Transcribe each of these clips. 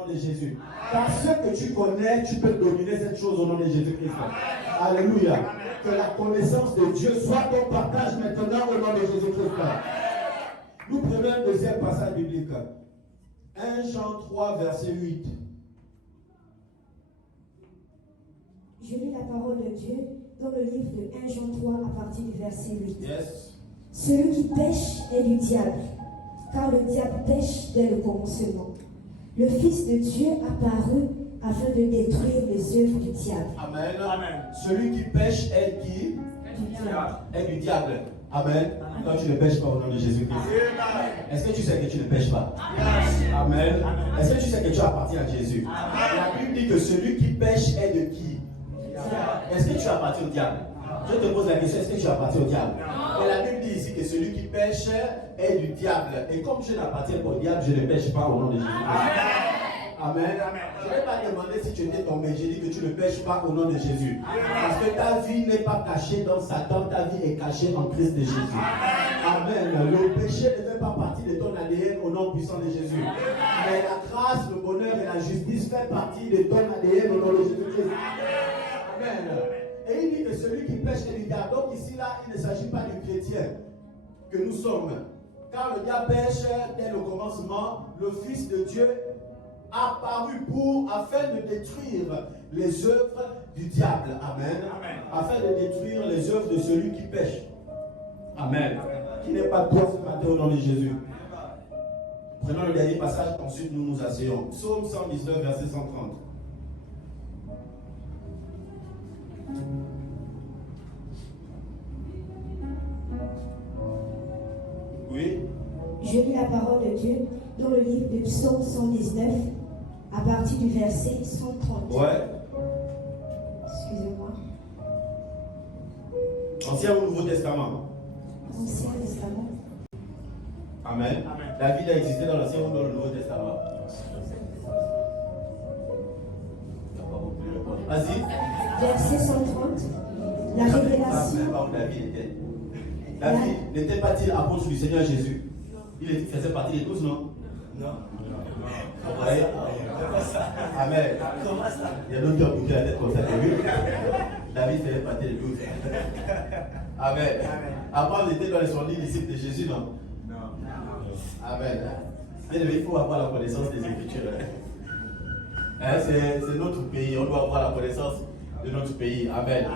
nom de Jésus. Car ce que tu connais, tu peux dominer cette chose au nom de Jésus-Christ. Alléluia. Que la connaissance de Dieu soit ton partage maintenant au nom de Jésus-Christ. Nous prenons un deuxième passage biblique. 1 Jean 3, verset 8. Je lis la parole de Dieu dans le livre de 1 Jean 3 à partir du verset 8. Yes. Celui qui pêche est du diable, car le diable pêche dès le commencement. Le Fils de Dieu apparut afin de détruire les œuvres du diable. Amen. Amen. Celui qui pêche est qui? Est du diable. Amen. Toi, tu ne pêches pas au nom de Jésus-Christ. Est-ce que tu sais que tu ne pêches pas? Amen. Est-ce que tu sais que tu appartiens à Jésus? La Bible dit que celui qui pêche est de qui? Est-ce que tu appartiens au diable? Je te pose la question, est-ce que tu appartiens au diable? Et la Bible dit ici que celui qui pêche est du diable. Et comme je n'appartiens pas au diable, je ne pêche pas au nom de Jésus-Christ. Amen. Je ne vais pas demander si tu étais tombé. J'ai dit que tu ne pêches pas au nom de Jésus. Parce que ta vie n'est pas cachée dans Satan. Ta vie est cachée en Christ de Jésus. Amen. Le péché ne fait pas partie de ton ADN au nom puissant de Jésus. Mais la grâce, le bonheur et la justice fait partie de ton ADN au nom de Jésus-Christ. Amen. Et il dit que celui qui pêche est du diable. Donc ici, là, il ne s'agit pas du chrétien que nous sommes. Car le diable pêche dès le commencement. Le Fils de Dieu apparu afin de détruire les œuvres du diable. Amen. Amen. Afin de détruire les œuvres de celui qui pêche. Amen. Qui n'est pas toi ce matin au nom de Jésus. Prenons le dernier passage, ensuite nous nous asseyons. Psaume 119, verset 130. Oui. Je lis la parole de Dieu dans le livre de Psaume 119 à partir du verset 130. Ouais. Excusez-moi. Ancien ou Nouveau Testament? Ancien Testament. Amen. David a existé dans l'Ancien ou dans le Nouveau Testament? Vas-y. Verset 130. La révélation. David était. David n'était pas-il apôtre du Seigneur Jésus? Il faisait partie de tous, non? Non. Vous voyez? Amen. Il y a d'autres qui ont bouclé la tête comme ça, David faisait partie de tous. Amen. Abraham était dans les 70 disciples de Jésus, non? Non. Amen. Il faut avoir la connaissance des Écritures. C'est notre pays, on doit avoir la connaissance de notre pays. Amen.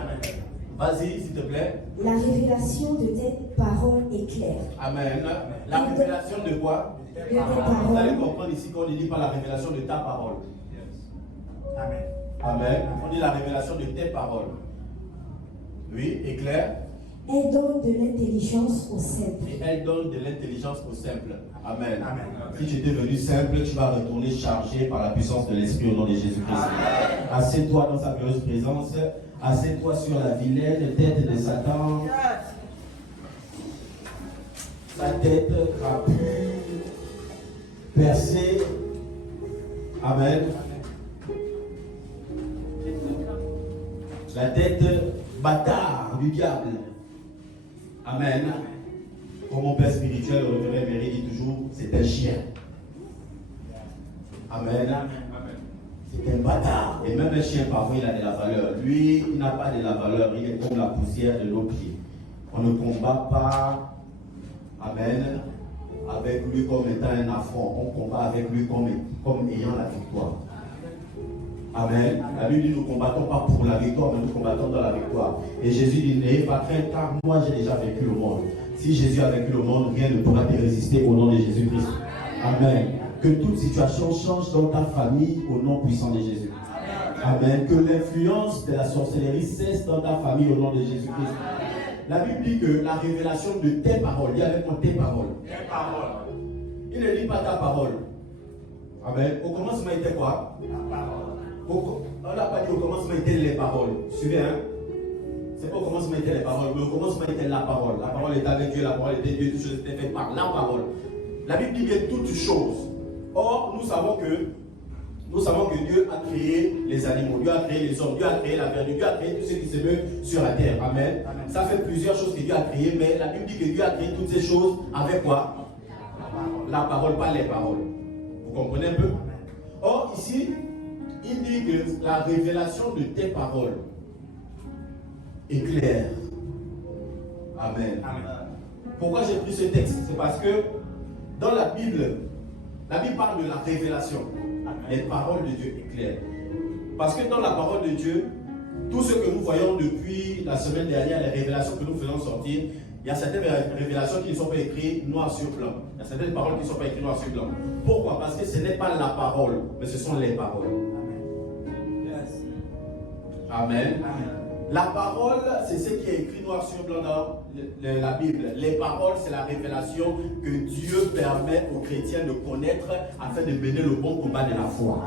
Vas-y, s'il te plaît. La révélation de tes paroles est claire. Amen. La révélation de quoi? De tes paroles. Vous allez comprendre ici qu'on ne dit pas la révélation de ta parole. Amen. Amen. On dit la révélation de tes paroles. Oui, est clair. Elle donne de l'intelligence au simple. Et elle donne de l'intelligence au simple. Amen. Amen. Si tu es devenu simple, tu vas retourner chargé par la puissance de l'Esprit au nom de Jésus-Christ. Assieds-toi dans sa glorieuse présence. Assieds-toi sur la vilaine tête de Satan. Sa tête crapue, percée. Amen. La tête bâtard du diable. Amen. Comme mon père spirituel, le révérend Mary dit toujours, c'est un chien. Amen. C'est un bâtard. Et même un chien, parfois, il a de la valeur. Lui, il n'a pas de la valeur. Il est comme la poussière de nos pieds. On ne combat pas, amen, avec lui comme étant un affront. On combat avec lui comme ayant la victoire. Amen. La Bible dit, nous ne combattons pas pour la victoire, mais nous combattons dans la victoire. Et Jésus dit, n'ayez pas crainte, car moi j'ai déjà vaincu le monde. Si Jésus a vaincu le monde, rien ne pourra te résister au nom de Jésus-Christ. Amen. Que toute situation change dans ta famille au nom puissant de Jésus. Amen. Que l'influence de la sorcellerie cesse dans ta famille au nom de Jésus-Christ. La Bible dit que la révélation de tes paroles, dis avec moi tes paroles. Tes paroles. Il ne dit pas ta parole. Amen. Au commencement était quoi? La parole. On n'a pas dit au commencement étaient les paroles. Suivez, hein? C'est pas au commencement étaient les paroles, mais au commencement était la parole. La parole était avec Dieu, la parole était Dieu, toutes choses étaient faites par la parole. La Bible dit bien toutes choses. Or, nous savons que Dieu a créé les animaux, Dieu a créé les hommes, Dieu a créé la verdure, Dieu a créé tout ce qui se meut sur la terre. Amen. Ça fait plusieurs choses que Dieu a créées, mais la Bible dit que Dieu a créé toutes ces choses avec quoi? La parole, pas les paroles. Vous comprenez un peu? Or, ici, il dit que la révélation de tes paroles est claire. Amen. Pourquoi j'ai pris ce texte? C'est parce que dans la Bible parle de la révélation. Les paroles de Dieu est claire. Parce que dans la parole de Dieu, tout ce que nous voyons depuis la semaine dernière, les révélations que nous faisons sortir, il y a certaines révélations qui ne sont pas écrites noir sur blanc. Il y a certaines paroles qui ne sont pas écrites noir sur blanc. Pourquoi? Parce que ce n'est pas la parole, mais ce sont les paroles. Amen. La parole, c'est ce qui est écrit noir sur blanc dans la Bible. Les paroles, c'est la révélation que Dieu permet aux chrétiens de connaître afin de mener le bon combat de la foi.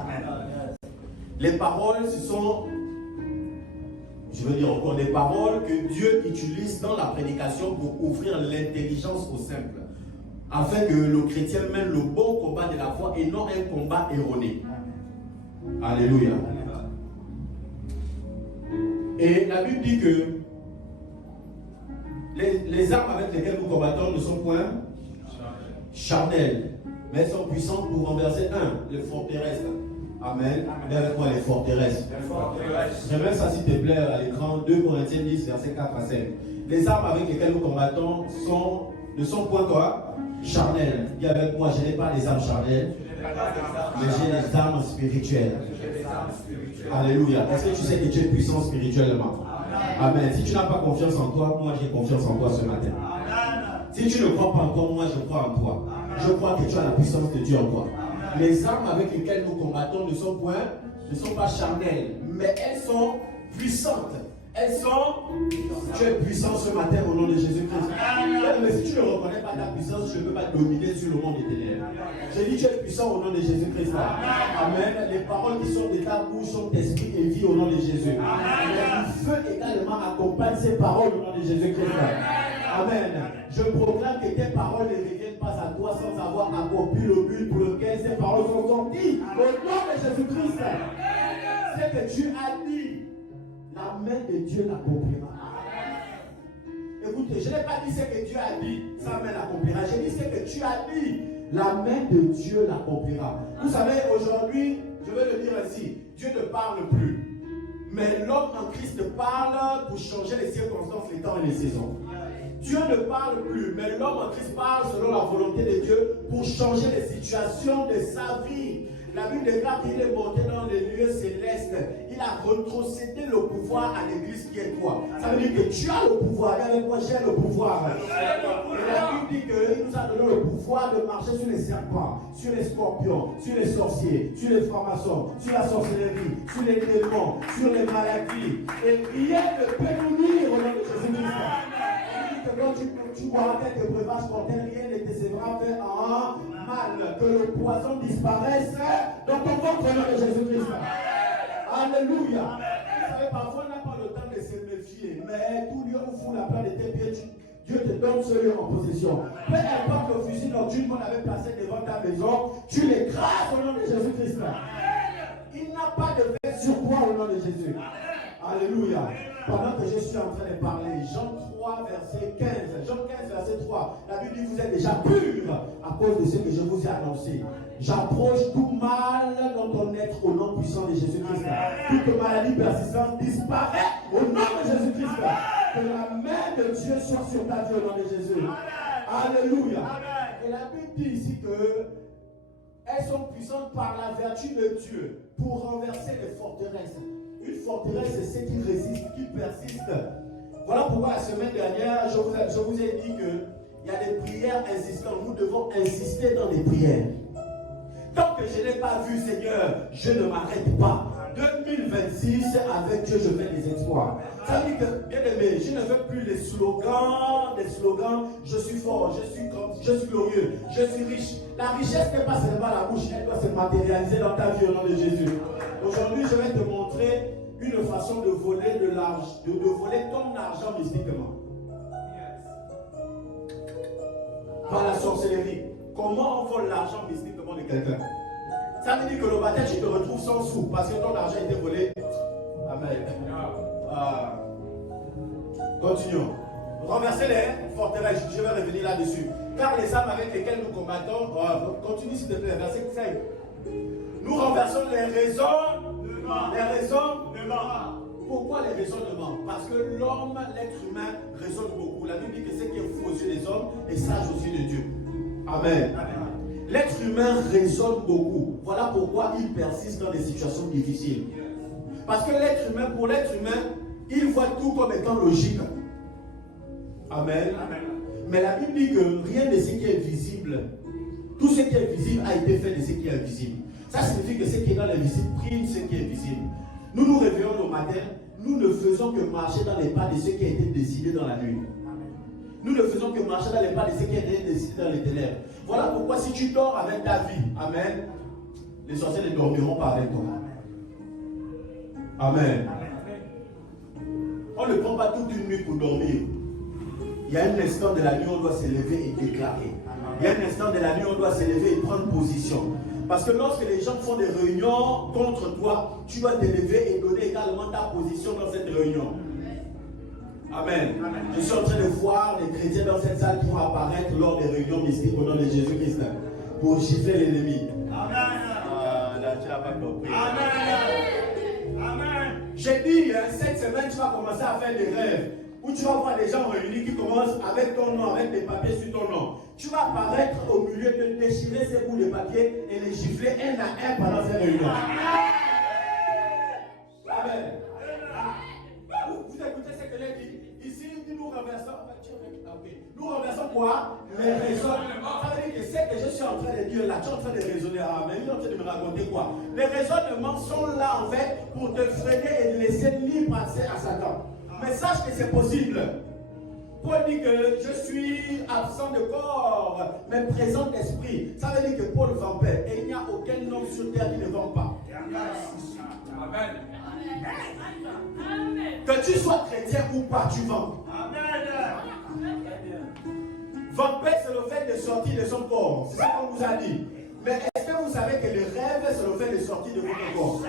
Les paroles, ce sont, je veux dire encore, des paroles que Dieu utilise dans la prédication pour ouvrir l'intelligence aux simples, afin que le chrétien mène le bon combat de la foi et non un combat erroné. Alléluia. Et la Bible dit que les armes avec lesquelles nous combattons ne sont point charnelles, mais elles sont puissantes pour renverser les forteresses. Amen. Viens avec moi les forteresses. Remets ça s'il te plaît à l'écran. 2 Corinthiens 10, versets 4 à 5. Les armes avec lesquelles nous combattons ne sont point quoi? Charnelles. Viens avec moi, je n'ai pas les armes charnelles, mais j'ai les armes spirituelles. Alléluia. Est-ce que tu sais que tu es puissant spirituellement? Amen. Si tu n'as pas confiance en toi, moi j'ai confiance en toi ce matin. Si tu ne crois pas en toi, moi je crois en toi. Je crois que tu as la puissance de Dieu en toi. Les armes avec lesquelles nous combattons ne sont pas charnelles, mais elles sont puissantes. Tu es puissant ce matin au nom de Jésus-Christ. Mais si tu ne reconnais pas ta puissance, je ne peux pas dominer sur le monde des ténèbres. J'ai dit tu es puissant au nom de Jésus-Christ. Amen. Les paroles qui sont de ta bouche sont esprit et vie au nom de Jésus. Amen. Le feu également accompagne ces paroles au nom de Jésus-Christ. Amen. Je proclame que tes paroles ne reviennent pas à toi sans avoir accompli le but pour lequel ces paroles sont sorties. Au nom de Jésus-Christ. C'est que tu as dit. La main de Dieu l'accomplira. Écoutez, je n'ai pas dit ce que Dieu a dit, sa main l'accomplira. J'ai dit ce que tu as dit, la main de Dieu l'accomplira. Vous savez, aujourd'hui, je vais le dire ainsi, Dieu ne parle plus. Mais l'homme en Christ parle pour changer les circonstances, les temps et les saisons. Dieu ne parle plus, mais l'homme en Christ parle selon la volonté de Dieu pour changer les situations de sa vie. La Bible déclare qu'il est monté dans les lieux célestes. Il a retrocédé le pouvoir à l'église qui est toi. Ça veut dire que tu as le pouvoir. Avec moi, j'ai le pouvoir. Et la Bible dit qu'il nous a donné le pouvoir de marcher sur les serpents, sur les scorpions, sur les sorciers, sur les francs-maçons, sur la sorcellerie, sur les démons, sur les maladies. Et rien ne peut nous nuire au nom de Jésus-Christ. Quand tu bois quelques breuvages spontanés, rien ne te sera fait en mal. Que le poison disparaisse dans ton ventre au nom de Jésus-Christ. Alléluia. Vous savez, parfois on n'a pas le temps de se méfier, mais tout lieu où fout la plante de tes pieds, Dieu te donne ce lieu en possession. Peu importe le fusil nocturne qu'on avait placé devant ta maison, tu l'écrases au nom de Jésus-Christ. Il n'a pas de fait sur toi au nom de Jésus. Alléluia. Pendant que je suis en train de parler, Jean 3, verset 15. Jean 15, verset 3. La Bible dit que vous êtes déjà purs à cause de ce que je vous ai annoncé. J'approche tout mal dans ton être au nom puissant de Jésus-Christ. Toute maladie persistante disparaît au nom de Jésus-Christ. Que la main de Dieu soit sur ta vie au nom de Jésus. Alléluia. Et la Bible dit ici que elles sont puissantes par la vertu de Dieu pour renverser les forteresses. Une forteresse, c'est ce qui résiste, qui persiste. Voilà pourquoi la semaine dernière, je vous ai dit qu'il y a des prières insistantes. Nous devons insister dans les prières. Tant que je n'ai pas vu, Seigneur, je ne m'arrête pas. 2026, avec Dieu, je fais des exploits. Ça veut dire que, bien aimé, je ne veux plus les slogans, je suis fort, je suis glorieux, je suis riche. La richesse n'est pas seulement la bouche, elle doit se matérialiser dans ta vie au nom de Jésus. Aujourd'hui, je vais te montrer une façon de voler de l'argent, de voler ton argent mystiquement. Par la sorcellerie. Comment on vole l'argent mystiquement de quelqu'un? Ça veut dire que le matin, tu te retrouves sans sous parce que ton argent a été volé. Amen. Continuons. Renverser les forteresses. Je vais revenir là-dessus. Car les armes avec lesquelles nous combattons, continue s'il te plaît, verset 5. Nous renversons les raisonnements. Les raisonnements. Pourquoi les raisonnements? Parce que l'homme, l'être humain, raisonne beaucoup. La Bible dit que c'est qui est fou aux yeux des hommes est sage aux yeux de Dieu. Amen. L'être humain raisonne beaucoup. Voilà pourquoi il persiste dans des situations difficiles. Parce que l'être humain, pour l'être humain, il voit tout comme étant logique. Amen. Mais la Bible dit que rien de ce qui est visible, tout ce qui est visible a été fait de ce qui est invisible. Ça signifie que ce qui est dans l'invisible prime ce qui est visible. Nous nous réveillons le matin, nous ne faisons que marcher dans les pas de ce qui a été décidé dans la nuit. Nous ne faisons que marcher dans les pas de ce qui a été décidé dans les ténèbres. Voilà pourquoi si tu dors avec ta vie, amen, les sorciers ne dormiront pas avec toi. Amen. On ne prend pas toute une nuit pour dormir. Il y a un instant de la nuit où on doit se lever et déclarer. Il y a un instant de la nuit où on doit se lever et prendre position. Parce que lorsque les gens font des réunions contre toi, tu dois te lever et donner également ta position dans cette réunion. Amen. Je suis en train de voir des chrétiens dans cette salle qui vont apparaître lors des réunions mystiques au nom de Jésus-Christ pour gifler l'ennemi. Amen. Là, tu n'as pas compris. Amen. Amen. J'ai dit, cette semaine, tu vas commencer à faire des rêves où tu vas voir des gens réunis qui commencent avec ton nom, avec des papiers sur ton nom. Tu vas apparaître au milieu de déchirer ces bouts de papier et les gifler un à un pendant ces réunions. Amen. Vous écoutez ce que j'ai dit? Ici, nous renversons. Nous renversons quoi? Les raisonnements. Ça veut dire que ce que je suis en train de dire là, tu es en train de raisonner. Amen. Tu es en train de me raconter quoi? Les raisonnements sont là en fait pour te freiner et te laisser libre accès à Satan. Mais sache que c'est possible. Paul dit que je suis absent de corps, mais présent d'esprit. Ça veut dire que Paul vend pas. Et il n'y a aucun homme sur terre qui ne vend pas. Amen. Que tu sois chrétien ou pas, tu vends. Amen. Vamper, c'est le fait de sortir de son corps. C'est ce qu'on vous a dit. Mais est-ce que vous savez que le rêve, c'est le fait de sortir de votre corps?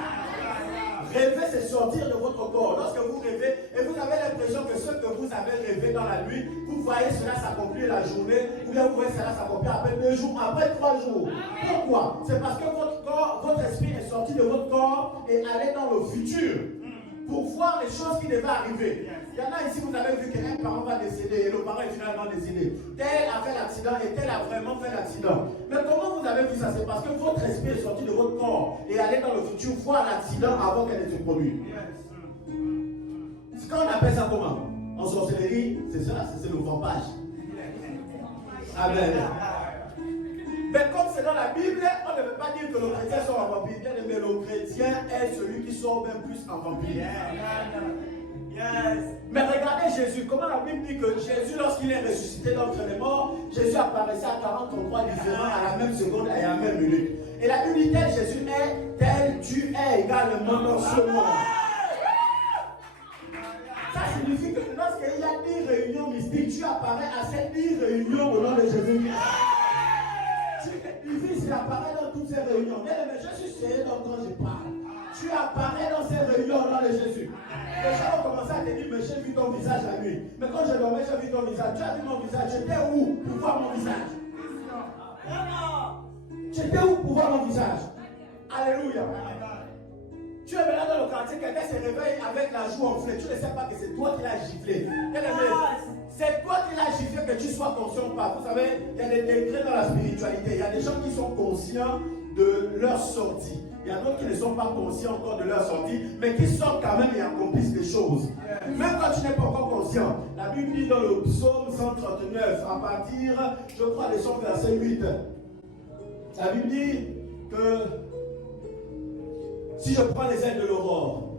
Rêver, c'est sortir de votre corps. Lorsque vous rêvez, et vous avez l'impression que ce que vous avez rêvé dans la nuit, vous voyez cela s'accomplir la journée, ou bien vous voyez cela s'accomplir après 2 jours, après 3 jours. Pourquoi? C'est parce que votre corps, votre esprit est sorti de votre corps et allé dans le futur pour voir les choses qui devaient arriver. Il y en a ici, vous avez vu qu'un parent va décéder et le parent est finalement décédé. Tel a fait l'accident et tel a vraiment fait l'accident. Mais comment vous avez vu ça? C'est parce que votre esprit est sorti de votre corps et allé dans le futur voir l'accident avant qu'elle ne se produise. C'est quand on appelle ça comment? En sorcellerie, c'est ça, c'est le vampage. Amen. Mais comme c'est dans la Bible, on ne veut pas dire que le chrétien soit un vampire, mais le chrétien est celui qui sort même plus en vampire. Yes. Mais regardez Jésus, comment la Bible dit que Jésus, lorsqu'il est ressuscité d'entre les morts, Jésus apparaissait à 40 endroits différents à la même seconde et à la même minute. Et la Bible dit tel Jésus est, tel tu es également dans ce monde. Ça signifie que lorsqu'il y a 10 réunions mystiques, tu apparais à ces 10 réunions au nom de Jésus. Le Fils apparaît dans toutes ces réunions. Mais je suis sérieux quand je parle. Tu apparais dans ces réunions au nom de Jésus. Les gens ont commencé à te dire, mais j'ai vu ton visage la nuit. Mais quand je dormais, j'ai vu ton visage. Tu as vu mon visage. J'étais où pour voir mon visage? J'étais où pour voir mon visage? Alléluia. Tu es maintenant dans le quartier, quelqu'un se réveille avec la joue enflée. Tu ne sais pas que c'est toi qui l'as giflé. C'est toi qui l'as giflé, que tu sois conscient ou pas. Vous savez, il y a des degrés dans la spiritualité. Il y a des gens qui sont conscients de leur sortie. Il y a d'autres qui ne sont pas conscients encore de leur sortie, mais qui sortent quand même et accomplissent des choses. Même quand tu n'es pas encore conscient. La Bible dit dans le psaume 139, à partir, je crois, de son verset 8. La Bible dit que si je prends les ailes de l'aurore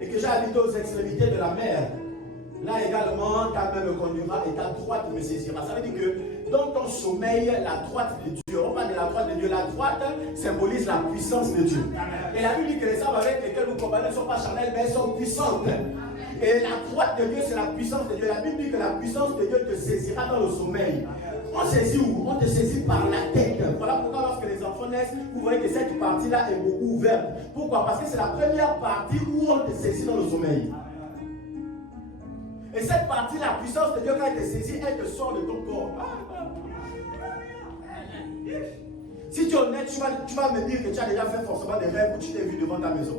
et que j'habite aux extrémités de la mer, là également, ta main me conduira et ta droite me saisira. Ça veut dire que dans ton sommeil, la droite de Dieu, on parle de la droite de Dieu, la droite symbolise la puissance de Dieu. Et la Bible dit que les armes avec lesquelles vous combattez ne sont pas charnelles, mais elles sont puissantes. Et la droite de Dieu, c'est la puissance de Dieu. La Bible dit que la puissance de Dieu te saisira dans le sommeil. On saisit où? On te saisit par la tête. Voilà pourquoi lorsque les enfants naissent, vous voyez que cette partie-là est beaucoup ouverte. Pourquoi? Parce que c'est la première partie où on te saisit dans le sommeil. Et cette partie, la puissance de Dieu, quand elle te saisit, elle te sort de ton corps. Si tu es honnête, tu vas me dire que tu as déjà fait forcément des rêves où tu t'es vu devant ta maison.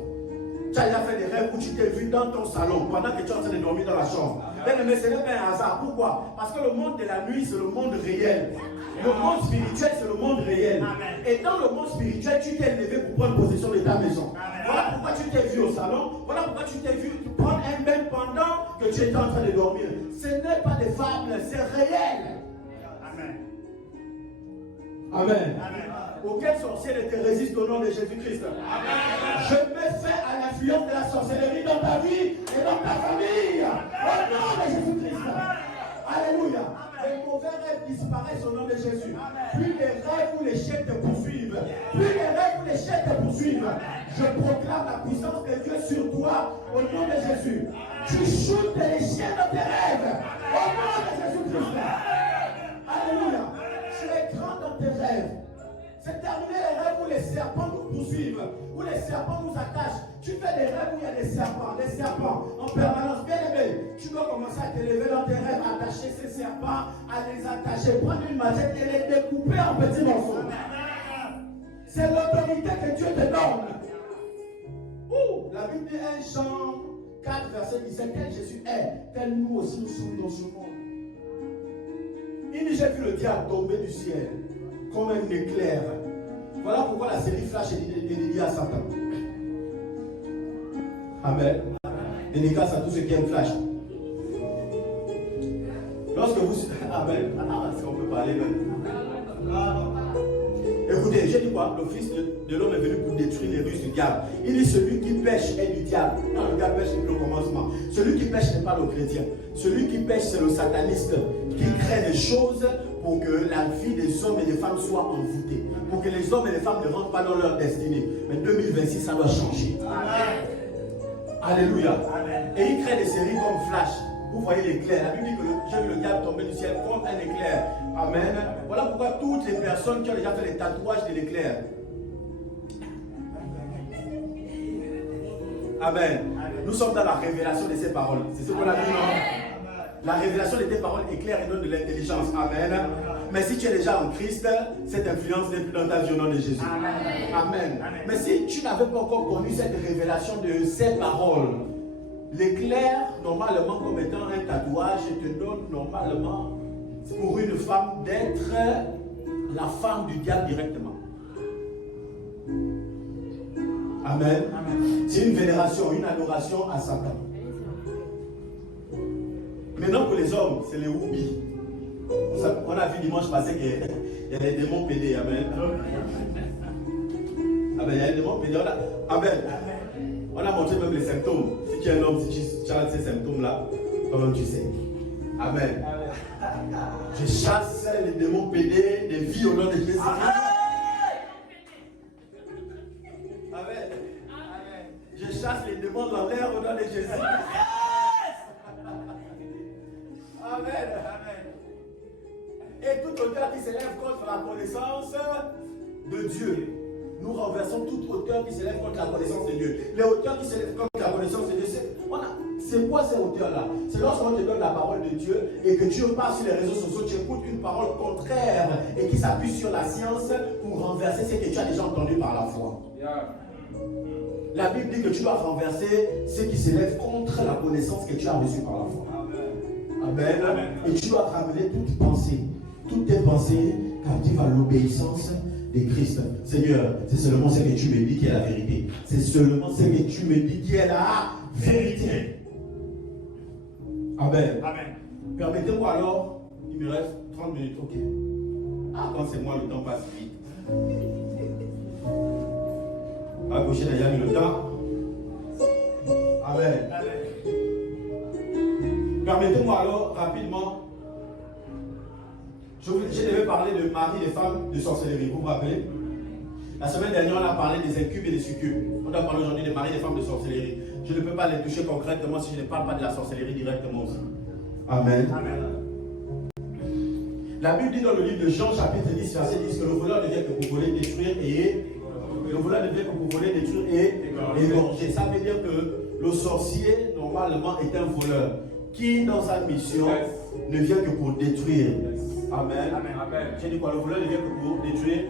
Tu as déjà fait des rêves où tu t'es vu dans ton salon pendant que tu es en train de dormir dans la chambre. Mais ce n'est pas un hasard. Pourquoi? Parce que le monde de la nuit, c'est le monde réel. Le monde spirituel, c'est le monde réel. Et dans le monde spirituel, tu t'es levé pour prendre possession de ta maison. Voilà pourquoi tu t'es vu au salon. Voilà pourquoi tu t'es vu prendre un bain pendant que tu étais en train de dormir. Ce n'est pas des fables, c'est réel. Amen. Amen. Aucun sorcier ne te résiste au nom de Jésus-Christ. Je mets fin à l'influence de la sorcellerie dans ta vie et dans ta famille. Au nom de Jésus-Christ. Alléluia. Les mauvais rêves disparaissent au nom de Jésus. Plus les rêves ou les chèques te poursuivent. Plus les rêves ou les chèques te poursuivent. Je proclame la puissance de Dieu sur toi au nom de Jésus. Tu shootes les chiens de tes rêves au nom de Jésus-Christ. Alléluia. Tu es grand dans tes rêves. C'est terminé les rêves où les serpents nous poursuivent, où les serpents nous attachent. Tu fais des rêves où il y a des serpents en permanence. Bien aimé, tu dois commencer à t'élever dans tes rêves, attacher ces serpents, à les attacher, prendre une machette et les découper en petits morceaux. C'est l'autorité que Dieu te donne. Ouh, la Bible dit 1 Jean 4, verset 17, tel Jésus est, tel nous aussi nous sommes dans ce monde. Il dit, j'ai vu le diable tomber du ciel comme un éclair. Voilà pourquoi la série Flash est dédiée à Satan. Amen. Dédicace à tous ceux qui aiment Flash. Lorsque vous... Amen. Si on peut parler même. Écoutez, j'ai dit quoi? Le Fils de l'homme est venu pour détruire les ruses du diable. Il dit celui qui pêche est du diable. Non, le diable pêche depuis le commencement. Celui qui pêche n'est pas le chrétien. Celui qui pêche, c'est le sataniste qui crée des choses pour que la vie des hommes et des femmes soit envoûtée. Pour que les hommes et les femmes ne rentrent pas dans leur destinée. Mais 2026, ça doit changer. Amen. Alléluia. Amen. Et il crée des séries comme Flash. Vous voyez l'éclair. La Bible dit que j'ai vu le diable tomber du ciel comme un éclair. Amen. Voilà pourquoi toutes les personnes qui ont déjà fait les tatouages de l'éclair. Amen. Nous sommes dans la révélation de ces paroles. C'est ce qu'on a dit, non? La révélation de tes paroles éclaire et donne de l'intelligence. Amen. Mais si tu es déjà en Christ, cette influence n'est plus dans ta vie au nom de Jésus. Amen. Mais si tu n'avais pas encore connu cette révélation de ces paroles, l'éclair, normalement, comme étant un tatouage, te donne normalement pour une femme d'être la femme du diable directement. Amen. C'est une vénération, une adoration à Satan. Maintenant pour les hommes, c'est les whoopis. On a vu dimanche passé qu'il y a des démons pédés. Amen. Amen. Il y a des démons pédés. Amen. On a montré même les symptômes. Si tu es un homme, si tu as ces symptômes-là, comment tu sais. Amen. Je chasse les démons pédés des vies au nom de Jésus. Amen. Je chasse les démons dans l'air au nom de Jésus. Amen. Et toute auteur qui s'élève contre la connaissance de Dieu. Nous renversons toute hauteur qui s'élève contre la connaissance de Dieu. Les hauteurs qui s'élèvent contre la connaissance de Dieu, c'est quoi ces hauteurs-là? C'est lorsqu'on te donne la parole de Dieu et que tu pars sur les réseaux sociaux, tu écoutes une parole contraire et qui s'appuie sur la science pour renverser ce que tu as déjà entendu par la foi. La Bible dit que tu dois renverser ce qui s'élève contre la connaissance que tu as reçue par la foi. Amen. Et tu dois ramener toute pensée, toutes tes pensées captives à l'obéissance de Christ. Seigneur, c'est seulement ce que tu me dis qui est la vérité. C'est seulement ce que tu me dis qui est la vérité. Amen. Permettez-moi alors, il me reste 30 minutes, ok. Ah, quand c'est moi, le temps passe vite. À gauche, il y a mis le temps. Amen. Permettez-moi alors, rapidement, je devais parler de mari et femmes de sorcellerie. Vous vous rappelez? La semaine dernière, on a parlé des incubes et des succubes. On doit parler aujourd'hui des maris et des femmes de sorcellerie. Je ne peux pas les toucher concrètement si je ne parle pas de la sorcellerie directement aussi. Amen. La Bible dit dans le livre de Jean, chapitre 10, verset 10, que le voleur ne vient que pour voler, détruire et... Le voleur ne vient que pour voler, détruire et égorger. Ça veut dire que le sorcier, normalement, est un voleur qui, dans sa mission, ne vient que pour détruire. Amen. J'ai dit quoi? Le voleur ne vient que pour détruire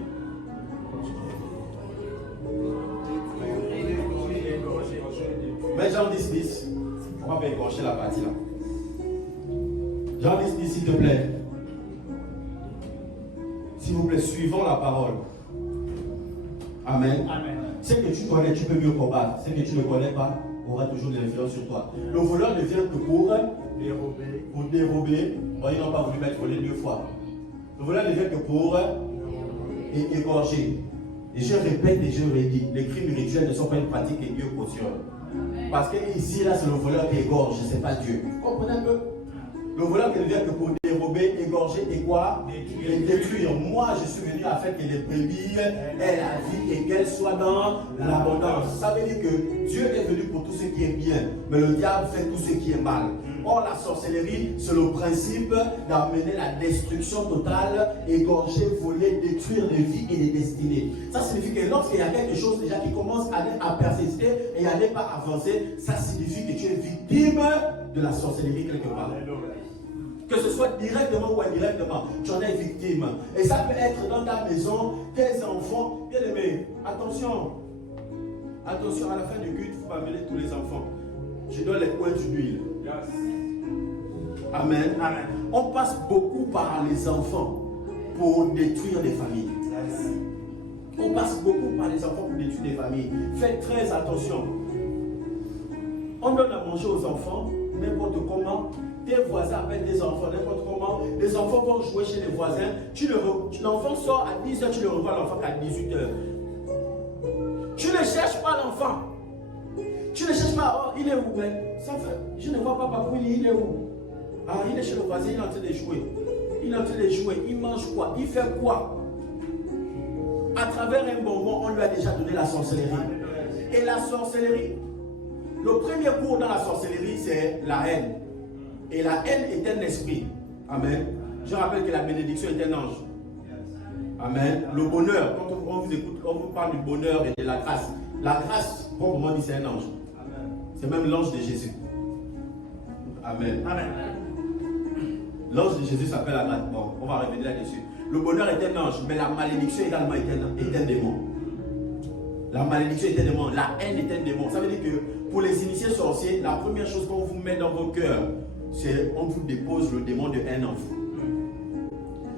Mais Jean 10, 10. On va pas égorger la partie là. Jean 10, 10, s'il te plaît. S'il vous plaît, suivons la parole. Amen. Amen. Ce que tu connais, tu peux mieux combattre. Ce que tu ne connais pas aura toujours de l'influence sur toi. Le voleur ne vient que pour dérober. Bon, ils n'ont pas voulu mettre voler 2 fois. Le voleur ne vient que pour égorger. Et je répète et je redis, les crimes rituels ne sont pas une pratique que Dieu cautionne. Parce que ici, là, c'est le voleur qui égorge, ce n'est pas Dieu. Vous comprenez un peu? Le voleur qui ne vient que pour dérober, égorger et quoi? Et détruire. Moi, je suis venu afin que les brebis aient la vie et qu'elles soient dans l'abondance. Ça veut dire que Dieu est venu pour tout ce qui est bien, mais le diable fait tout ce qui est mal. Or, la sorcellerie, c'est le principe d'amener la destruction totale, égorger, voler, détruire des vies et des destinées. Ça signifie que lorsqu'il y a quelque chose déjà qui commence à persister et à ne pas avancer, ça signifie que tu es victime de la sorcellerie quelque part. Que ce soit directement ou indirectement, tu en es victime. Et ça peut être dans ta maison, tes enfants. Bien aimé, attention. Attention, à la fin du culte, il faut pas mêler tous les enfants. Je donne les points d'huile. Amen. Amen. On passe beaucoup par les enfants pour détruire des familles. On passe beaucoup par les enfants pour détruire des familles. Faites très attention. On donne à manger aux enfants, n'importe comment. Tes voisins appellent des enfants, n'importe comment. Les enfants vont jouer chez les voisins. L'enfant sort à 10h, tu ne revois l'enfant qu'à 18h. Tu ne cherches pas l'enfant. Tu ne cherches pas, oh, il est où, mais ça fait, je ne vois pas papa, il est où? Ah, il est chez le voisin, il est en train de jouer. Il est en train de jouer, il mange quoi? Il fait quoi? À travers un bonbon, on lui a déjà donné la sorcellerie. Et la sorcellerie, le premier cours dans la sorcellerie, c'est la haine. Et la haine est un esprit. Amen. Je rappelle que la bénédiction est un ange. Amen. Le bonheur, quand on vous écoute, on vous parle du bonheur et de la grâce, proprement dit, c'est un ange. C'est même l'ange de Jésus. Amen. Amen. L'ange de Jésus s'appelle la grâce. Bon, on va revenir là-dessus. Le bonheur est un ange, mais la malédiction également est un démon. La malédiction est un démon. La haine est un démon. Ça veut dire que pour les initiés sorciers, la première chose qu'on vous met dans vos cœurs, c'est on vous dépose le démon de haine en vous.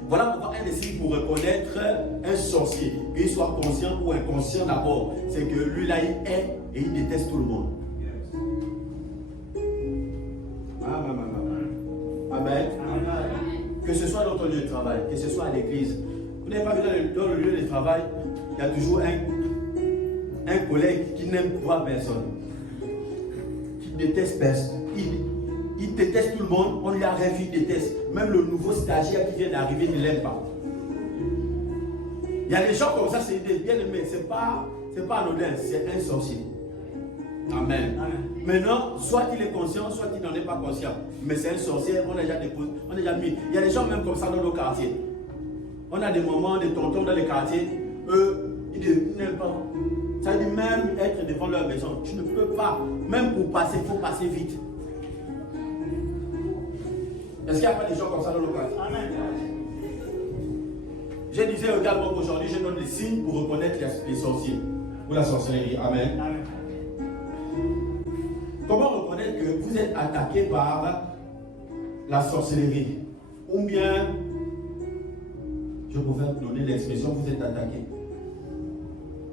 Voilà pourquoi un des signes pour reconnaître un sorcier, qu'il soit conscient ou inconscient d'abord, c'est que lui là il hait et il déteste tout le monde. Amen. Que ce soit dans ton lieu de travail, que ce soit à l'église. Vous n'avez pas vu dans le lieu de travail, il y a toujours un collègue qui n'aime pas personne, qui déteste personne. Il déteste tout le monde, on lui arrive, il déteste. Même le nouveau stagiaire qui vient d'arriver ne l'aime pas. Il y a des gens comme ça, c'est bien aimé, c'est pas anodin, c'est un sorcier. Amen. Maintenant, soit il est conscient, soit il n'en est pas conscient. Mais c'est un sorcier, on a déjà déposé, on a déjà mis. Il y a des gens même comme ça dans nos quartiers. On a des moments, des tontons dans les quartiers, eux, ils n'aiment pas. Ça veut dire même être devant leur maison. Tu ne peux pas, même pour passer, il faut passer vite. Est-ce qu'il n'y a pas des gens comme ça dans nos quartiers? Amen. Je disais également qu'aujourd'hui, je donne des signes pour reconnaître les sorciers ou la sorcellerie. Amen. Amen. Comment reconnaître que vous êtes attaqué par la sorcellerie? Ou bien, je pouvais donner l'expression, vous êtes attaqué.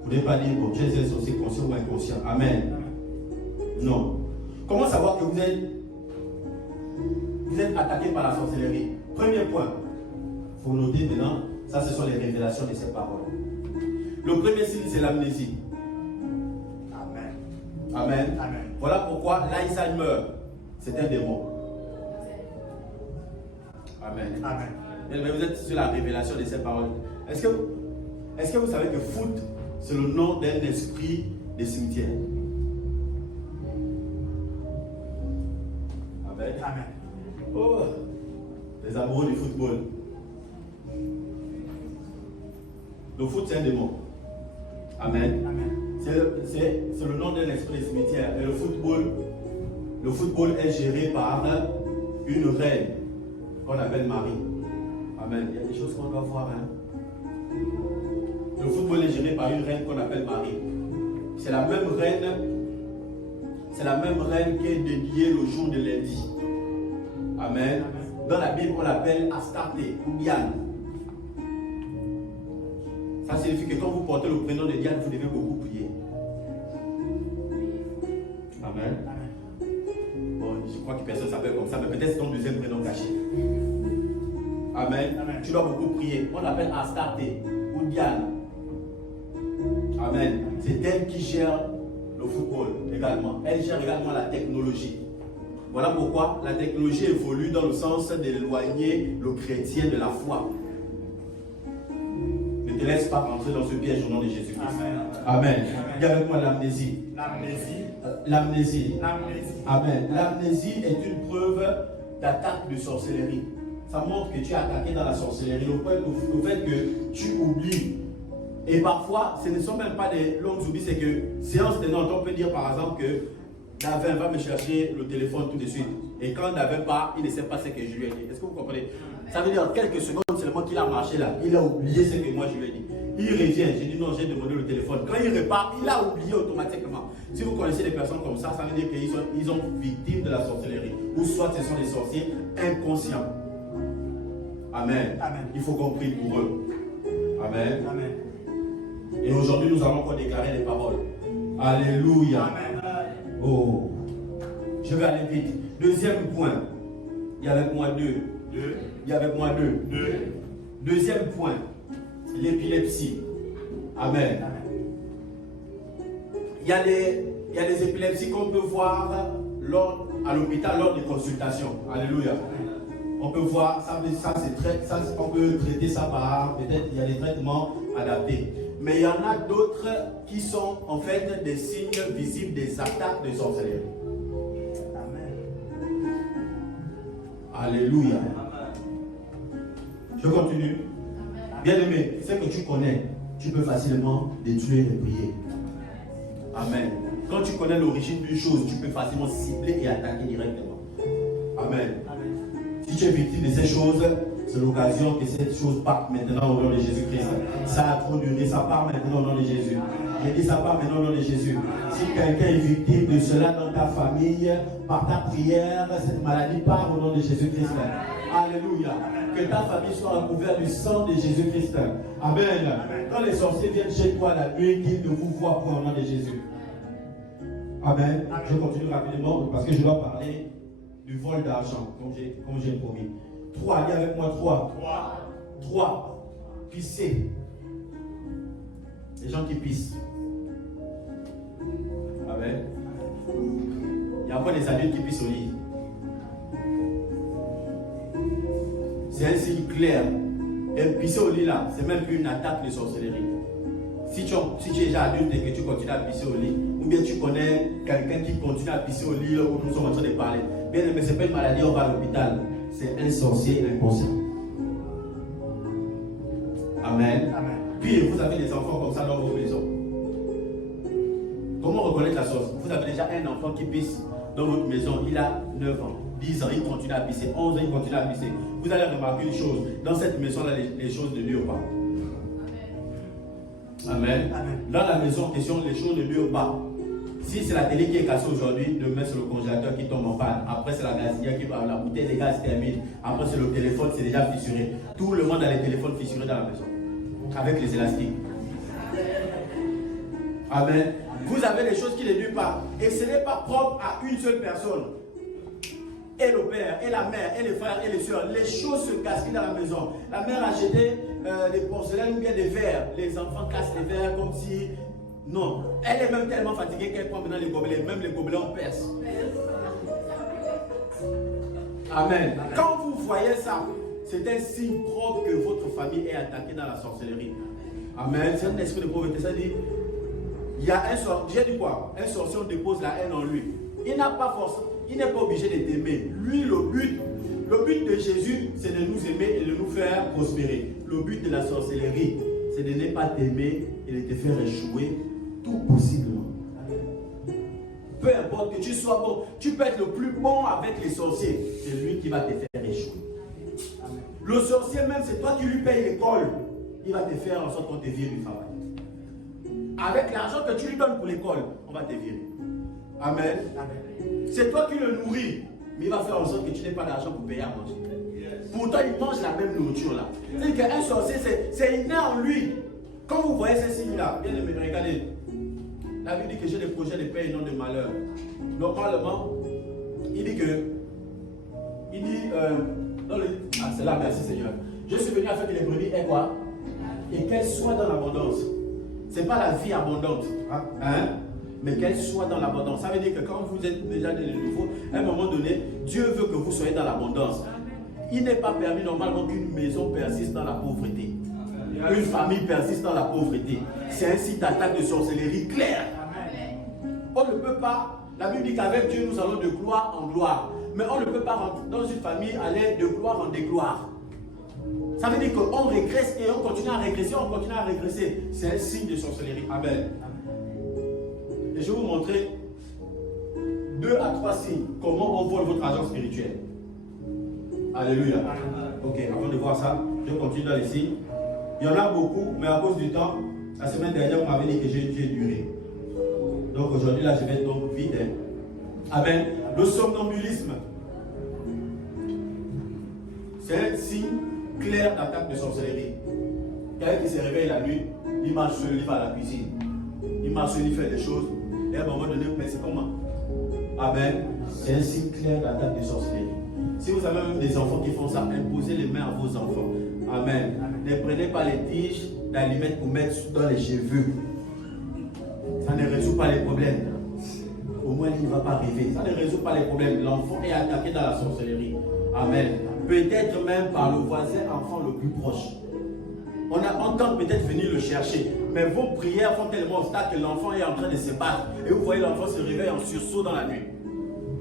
Vous ne pouvez pas dire, bon, tu es un sorcier conscient ou inconscient. Amen. Non. Comment savoir que vous êtes attaqué par la sorcellerie? Premier point, il faut noter maintenant, ça ce sont les révélations de ces paroles. Le premier signe, c'est l'amnésie. Amen. Amen. Voilà pourquoi l'Alzheimer, c'est un démon. Amen. Amen. Mais vous êtes sur la révélation de ces paroles. Est-ce que vous savez que foot, c'est le nom d'un esprit des cimetières? Amen. Amen. Oh, les amoureux du football. Le foot, c'est un démon. Amen. Amen. C'est le nom d'un esprit des cimetières. Et le football est géré par une reine qu'on appelle Marie. Amen. Il y a des choses qu'on doit voir. Hein? Le football est géré par une reine qu'on appelle Marie. C'est la même reine qui est dédiée le jour de lundi. Amen. Dans la Bible, on l'appelle Astarte ou Diane. Ça signifie que quand vous portez le prénom de Diane, vous devez beaucoup prier. Amen. Bon, je crois que personne s'appelle comme ça, mais peut-être c'est ton deuxième prénom caché. Amen. Amen. Tu dois beaucoup prier. On l'appelle Astarte ou Diane. Amen. C'est elle qui gère le football également. Elle gère également la technologie. Voilà pourquoi la technologie évolue dans le sens d'éloigner le chrétien de la foi. Ne te laisse pas rentrer dans ce piège au nom de Jésus-Christ. Amen. Dis avec moi l'amnésie. L'amnésie. Amen. L'amnésie est une preuve d'attaque de sorcellerie. Ça montre que tu es attaqué dans la sorcellerie. Le fait que tu oublies. Et parfois, ce ne sont même pas des longues oublis, c'est que séance tenante, on peut dire par exemple que David va me chercher le téléphone tout de suite. Et quand David part, il ne sait pas ce que je lui ai dit. Est-ce que vous comprenez? Ça veut dire quelques secondes seulement qu'il a marché là. Il a oublié ce que moi je lui ai dit. Il revient, j'ai dit non, j'ai demandé le téléphone. Quand il repart, il a oublié automatiquement. Si vous connaissez des personnes comme ça veut dire qu'ils sont victimes de la sorcellerie. Ou soit ce sont des sorciers inconscients. Amen. Amen. Il faut qu'on prie pour eux. Amen. Amen. Et aujourd'hui, nous allons encore déclarer les paroles. Alléluia. Amen. Oh, je vais aller vite. Deuxième point. Il y avait moi deux. Il y avait moi deux. Deuxième point. L'épilepsie. Amen. Il y a des épilepsies qu'on peut voir à l'hôpital lors des consultations. Alléluia. On peut voir, on peut traiter ça par, peut-être il y a des traitements adaptés. Mais il y en a d'autres qui sont en fait des signes visibles des attaques de sorcellerie. Amen. Alléluia. Je continue. Bien aimé, ce que tu connais, tu peux facilement détruire et prier. Amen. Quand tu connais l'origine d'une chose, tu peux facilement cibler et attaquer directement. Amen. Si tu es victime de ces choses, c'est l'occasion que cette chose parte maintenant au nom de Jésus-Christ. Ça a trop duré, ça part maintenant au nom de Jésus. J'ai dit ça part maintenant au nom de Jésus. Si quelqu'un est victime de cela dans ta famille, par ta prière, cette maladie part au nom de Jésus-Christ. Alléluia. Que ta famille soit recouverte du sang de Jésus-Christ. Amen. Quand les sorciers viennent chez toi la nuit, qu'ils ne vous voient pas au nom de Jésus. Amen. Je continue rapidement parce que je dois parler du vol d'argent, comme j'ai promis. 3, dis avec moi 3. Pisser. Les gens qui pissent. Amen. Il y a encore des adultes qui pissent au lit. C'est un signe clair. Et pisser au lit là, c'est même plus une attaque de sorcellerie. Si tu es déjà adulte et que tu continues à pisser au lit, ou bien tu connais quelqu'un qui continue à pisser au lit où nous sommes en train de parler, bien, mais ce n'est pas une maladie, on va à l'hôpital. C'est un sorcier inconscient. Amen. Amen. Puis vous avez des enfants comme ça dans vos maisons. Comment reconnaître la sorcellerie? Vous avez déjà un enfant qui pisse dans votre maison, il a 9 ans, 10 ans, il continue à pisser, 11 ans, il continue à pisser. Vous allez remarquer une chose, dans cette maison-là, les choses ne durent pas. Amen. Amen. Dans la maison en question, les choses ne durent pas. Si c'est la télé qui est cassée aujourd'hui, demain c'est le congélateur qui tombe en panne. Après c'est la gazinière qui va, la bouteille de gaz termine. Après c'est le téléphone, c'est déjà fissuré. Tout le monde a les téléphones fissurés dans la maison. Avec les élastiques. Amen. Vous avez des choses qui ne durent pas. Et ce n'est pas propre à une seule personne. Et le père, et la mère, et les frères, et les soeurs. Les choses se gaspillent dans la maison. La mère a jeté des porcelaines ou bien des verres. Les enfants cassent les verres comme si... Non. Elle est même tellement fatiguée qu'elle prend maintenant les gobelets. Même les gobelets en perce. Amen. Quand vous voyez ça, c'est un signe propre que votre famille est attaquée dans la sorcellerie. Amen. C'est un esprit de pauvreté. Ça dit, il y a un sorcier. J'ai dit quoi? Un sorcier, on dépose la haine en lui. Il n'a pas forcément, il n'est pas obligé de t'aimer. Lui, le but de Jésus, c'est de nous aimer et de nous faire prospérer. Le but de la sorcellerie, c'est de ne pas t'aimer et de te faire échouer tout possiblement. Peu importe que tu sois bon, tu peux être le plus bon avec les sorciers. C'est lui qui va te faire échouer. Le sorcier même, c'est toi qui lui payes l'école. il va te faire en sorte qu'on te vire du travail. Avec l'argent que tu lui donnes pour l'école, on va te virer. Amen. C'est toi qui le nourris, mais il va faire en sorte que tu n'aies pas d'argent pour payer à manger. Pourtant, il mange la même nourriture là. C'est-à-dire qu'un sorcier, c'est inné en lui. Quand vous voyez ces signes-là, bien aimé, regardez. La Bible dit que j'ai des projets de paix et non de malheur. Normalement, il dit c'est là, merci Seigneur. Je suis venu afin que les brebis aient quoi? Et qu'elles soient dans l'abondance. Ce n'est pas la vie abondante, hein? Mais qu'elles soient dans l'abondance. Ça veut dire que quand vous êtes déjà de nouveau, à un moment donné, Dieu veut que vous soyez dans l'abondance. Il n'est pas permis normalement qu'une maison persiste dans la pauvreté. Une famille persiste dans la pauvreté. C'est un site d'attaque de sorcellerie clair. On ne peut pas, la Bible dit qu'avec Dieu nous allons de gloire en gloire. Mais on ne peut pas rentrer dans une famille aller de gloire en dégloire. Ça veut dire qu'on régresse et on continue à régresser, on continue à régresser. C'est un signe de sorcellerie. Amen. Et je vais vous montrer 2 à 3 signes. Comment on vole votre argent spirituel. Alléluia. Ok, avant de voir ça, je continue dans les signes. Il y en a beaucoup, mais à cause du temps, la semaine dernière, on m'avait dit que j'ai duré. Donc aujourd'hui, là, je vais être donc vite. Hein. Amen. Le somnambulisme. C'est un signe clair d'attaque de sorcellerie. Quelqu'un qui se réveille la nuit, il marche sur le lit à la cuisine. Il marche sur le lit, fait des choses. Et à un moment donné, mais c'est comment? Amen. C'est un signe clair d'attaque de sorcellerie. Si vous avez même des enfants qui font ça, imposez les mains à vos enfants. Amen. Ne prenez pas les tiges d'allumettes pour mettre dans les cheveux. Ça ne résout pas les problèmes. Au moins, il ne va pas arriver. Ça ne résout pas les problèmes. L'enfant est attaqué dans la sorcellerie. Amen. Peut-être même par le voisin enfant le plus proche. On entend peut-être venir le chercher. Mais vos prières font tellement obstacle que l'enfant est en train de se battre. Et vous voyez l'enfant se réveille en sursaut dans la nuit.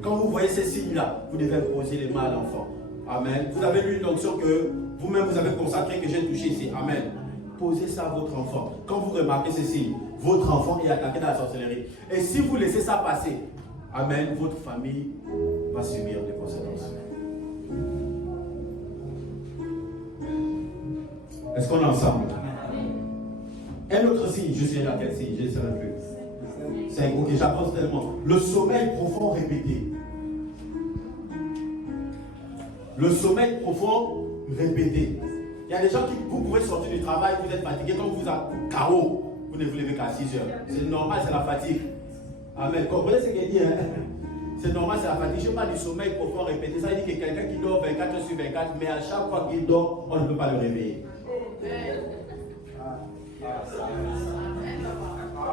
Quand vous voyez ces signes-là, vous devez poser les mains à l'enfant. Amen. Vous avez lu une onction que vous-même vous avez consacrée, que j'ai touchée ici. Amen. Posez ça à votre enfant. Quand vous remarquez ces signes, votre enfant est attaqué dans la sorcellerie. Et si vous laissez ça passer, amen, votre famille va subir des conséquences. Est-ce qu'on est ensemble? Un autre signe, je sais là quel signe, je ne sais plus. C'est ok, j'avance tellement. Le sommeil profond répété. Le sommeil profond répété. Il y a des gens qui, vous pouvez sortir du travail, vous êtes fatigué, quand vous êtes KO, vous ne vous levez qu'à 6 heures. C'est normal, c'est la fatigue. Amen. Comprenez ce qu'il dit, hein? C'est normal, c'est la fatigue. Je parle du sommeil profond répété. Ça veut dire que quelqu'un qui dort 24 heures sur 24, mais à chaque fois qu'il dort, on ne peut pas le réveiller.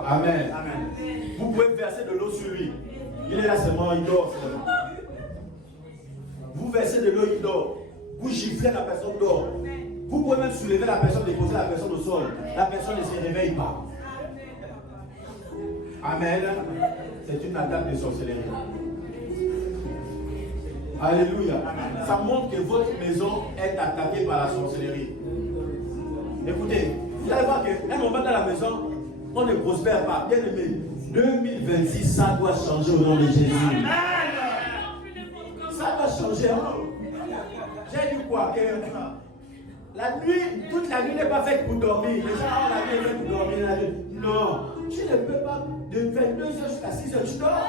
Amen. Vous pouvez verser de l'eau sur lui. Il est là seulement, il dort seulement. Vous versez de l'eau, il dort. Vous giflez, la personne dort. Vous pouvez même soulever la personne, déposer la personne au sol. La personne ne se réveille pas. Amen. C'est une attaque de sorcellerie. Alléluia. Ça montre que votre maison est attaquée par la sorcellerie. Écoutez, vous allez voir qu'à un moment dans la maison, on ne prospère pas. Bien aimé, 2026, ça doit changer au nom de Jésus. Ça doit changer. J'ai dit quoi? La nuit, toute la nuit n'est pas faite pour dormir. Les gens ont la nuit est faite pour dormir. La nuit. Non, tu ne peux pas de 22h jusqu'à 6h, tu dors.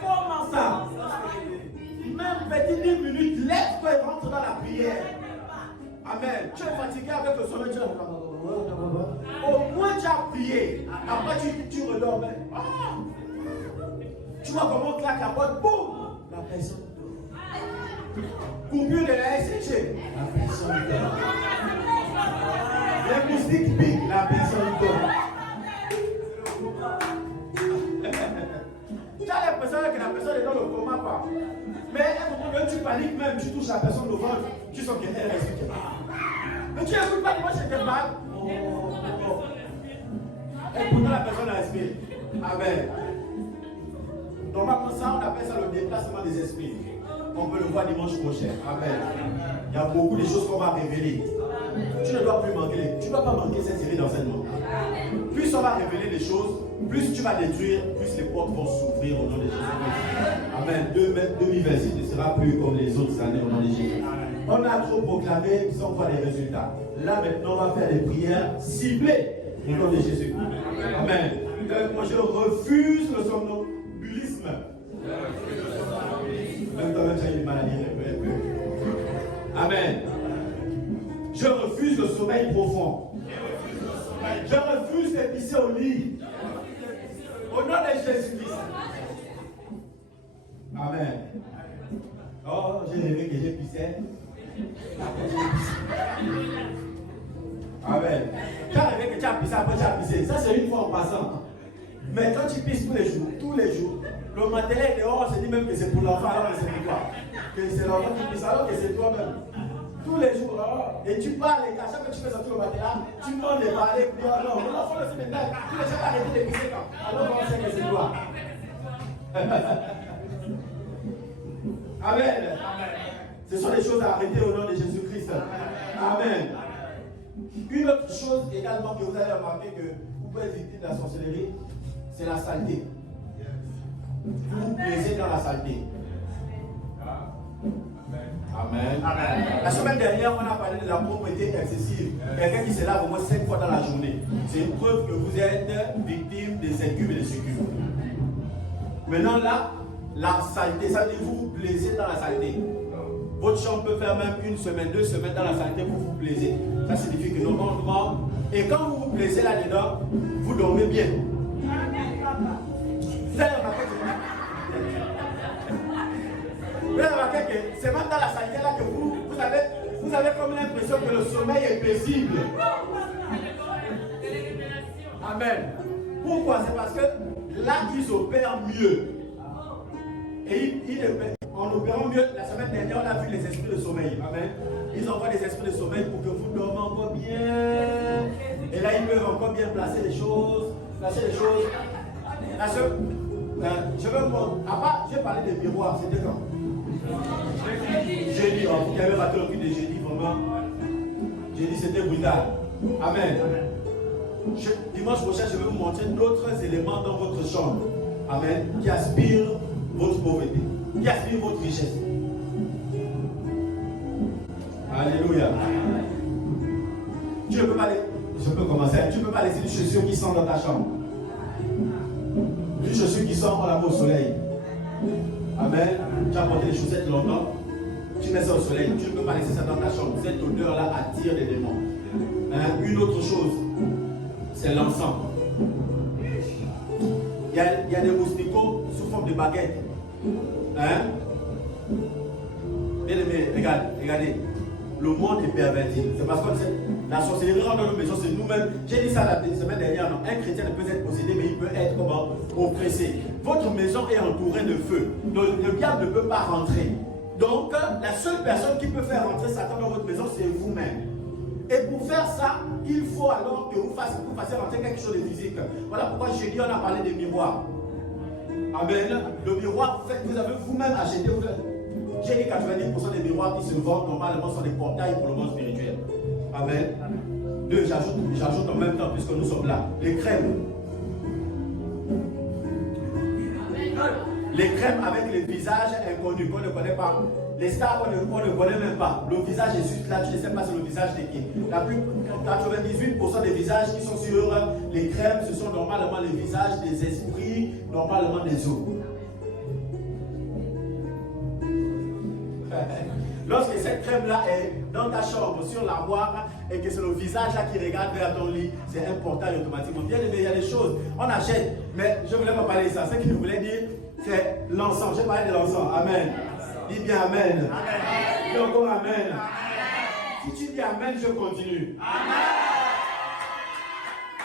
Comment ça? Même petit 10 minutes, lève-toi et rentre dans la prière. Amen. Tu es fatigué avec le sommeil. Au moins tu as prié. Après tu redors. Tu vois comment on claque la porte. Boum. La personne dort. Coupure de la SCG. La personne dort. Les moustiques piquent. La personne dort. Tu as l'impression que la personne est dans le coma, quoi. Mais à un moment donné, tu paniques même, tu touches la personne au ventre, tu sens qu'elle respire. Mais tu n'écoutes pas, moi j'étais mal. Et pourtant la personne respire. Amen. Normalement, ça, on appelle ça le déplacement des esprits. On peut le voir dimanche prochain. Amen. Il y a beaucoup de choses qu'on va révéler. Tu ne dois plus manquer. Tu ne dois pas manquer cette série d'enseignements. Plus on va révéler des choses, plus tu vas détruire, plus les portes vont s'ouvrir au nom de Jésus. Amen. 2026 ne sera plus comme les autres années au nom de Jésus. On a trop proclamé sans voir les résultats. Là maintenant, on va faire des prières ciblées au nom de Jésus. Amen. Moi je refuse le somnambulisme. Même quand tu as une maladie, amen. Je refuse le sommeil profond. Je refuse de pisser au lit. Au nom de Jésus-Christ. Amen. Oh, j'ai rêvé que j'ai pissé. Amen. Tu as rêvé que tu as pissé, après tu as pissé. Ça, c'est une fois en passant. Mais quand tu pisses tous les jours, le matériel est dehors, on se dit même que c'est pour l'enfant, alors que c'est pour toi. Que c'est l'enfant qui pisse, alors que c'est toi-même. Tous les jours, et tu parles, et à chaque fois que tu fais sortir le matériel, tu demandes de parler, pour dire non, l'enfant le sait maintenant, tous les gens arrêtent de pisser quand. Alors on sait que c'est toi. Amen. Ce sont des choses à arrêter au nom de Jésus-Christ. Amen. Une autre chose également que vous allez remarquer que vous pouvez être victime de la sorcellerie, c'est la saleté. Vous vous plaisez dans la saleté. Amen. Amen. La semaine dernière, on a parlé de la propreté excessive. Quelqu'un qui se lave au moins 5 fois dans la journée. C'est une preuve que vous êtes victime des incubes et des succubes. Maintenant là, la saleté, ça veut dire que vous vous plaisez dans la saleté. Votre chambre peut faire même 1 semaine, 2 semaines dans la saleté pour vous plaisir. Ça signifie que normalement, et quand vous vous plaisez là-dedans, vous dormez bien. Vous allez remarquer que c'est même dans la saleté là que vous avez comme l'impression que le sommeil est paisible. Amen. Pourquoi? C'est parce que là, ils opèrent mieux. Et en opérant mieux, la semaine dernière, on a vu les esprits de sommeil. Amen. Ils envoient des esprits de sommeil pour que vous dormez encore bien. Et là, ils peuvent encore bien placer les choses. Je veux je vais parler des miroirs. C'était quand? Jeudi. Vous qui avez raté le prix de jeudi, vraiment. Jeudi, c'était brutal. Amen. Dimanche prochain, je vais vous montrer d'autres éléments dans votre chambre. Amen. Qui aspirent votre pauvreté, qui aspire votre richesse. Alléluia. Tu ne peux pas je peux commencer. Tu ne peux pas laisser une chaussure qui sent dans ta chambre. Une chaussure qui sent, on la met au soleil. Amen. Tu as porté les chaussettes longtemps. Tu mets ça au soleil. Tu ne peux pas laisser ça dans ta chambre. Cette odeur-là attire des démons. Une autre chose, c'est l'encens. Il y a des mousticots sous forme de baguette. Hein? Bien aimé, regardez. Le monde est perverti. C'est parce que la sorcellerie rentre dans nos maisons, c'est nous-mêmes. J'ai dit ça la semaine dernière. Non? Un chrétien ne peut être possédé, mais il peut être oppressé. Votre maison est entourée de feu. Donc le diable ne peut pas rentrer. Donc la seule personne qui peut faire rentrer Satan dans votre maison, c'est vous-même. Et pour faire ça, il faut alors que vous fassiez rentrer quelque chose de physique. Voilà pourquoi jeudi on a parlé des miroirs. Amen. Le miroir, vous avez vous-même acheté. J'ai dit 90% des miroirs qui se vendent normalement sont des portails pour le monde spirituel. Amen. Deux, j'ajoute en même temps puisque nous sommes là. Les crèmes. Les crèmes avec les visages inconnus qu'on ne connaît pas. Les stars qu'on ne connaît même pas. Le visage est juste là, tu ne sais pas c'est le visage de qui. 98% des visages qui sont sur les crèmes, ce sont normalement les visages des esprits, normalement des eaux. Lorsque cette crème-là est dans ta chambre, sur l'armoire, et que c'est le visage là qui regarde vers ton lit, c'est important et automatiquement. Bien aimé, il y a des choses, on achète, mais je ne voulais pas parler de ça. Ce que je voulais dire, c'est l'encens. J'ai parlé de l'encens. Amen. Dis bien Amen. Dis encore Amen. Si tu dis Amen, je continue.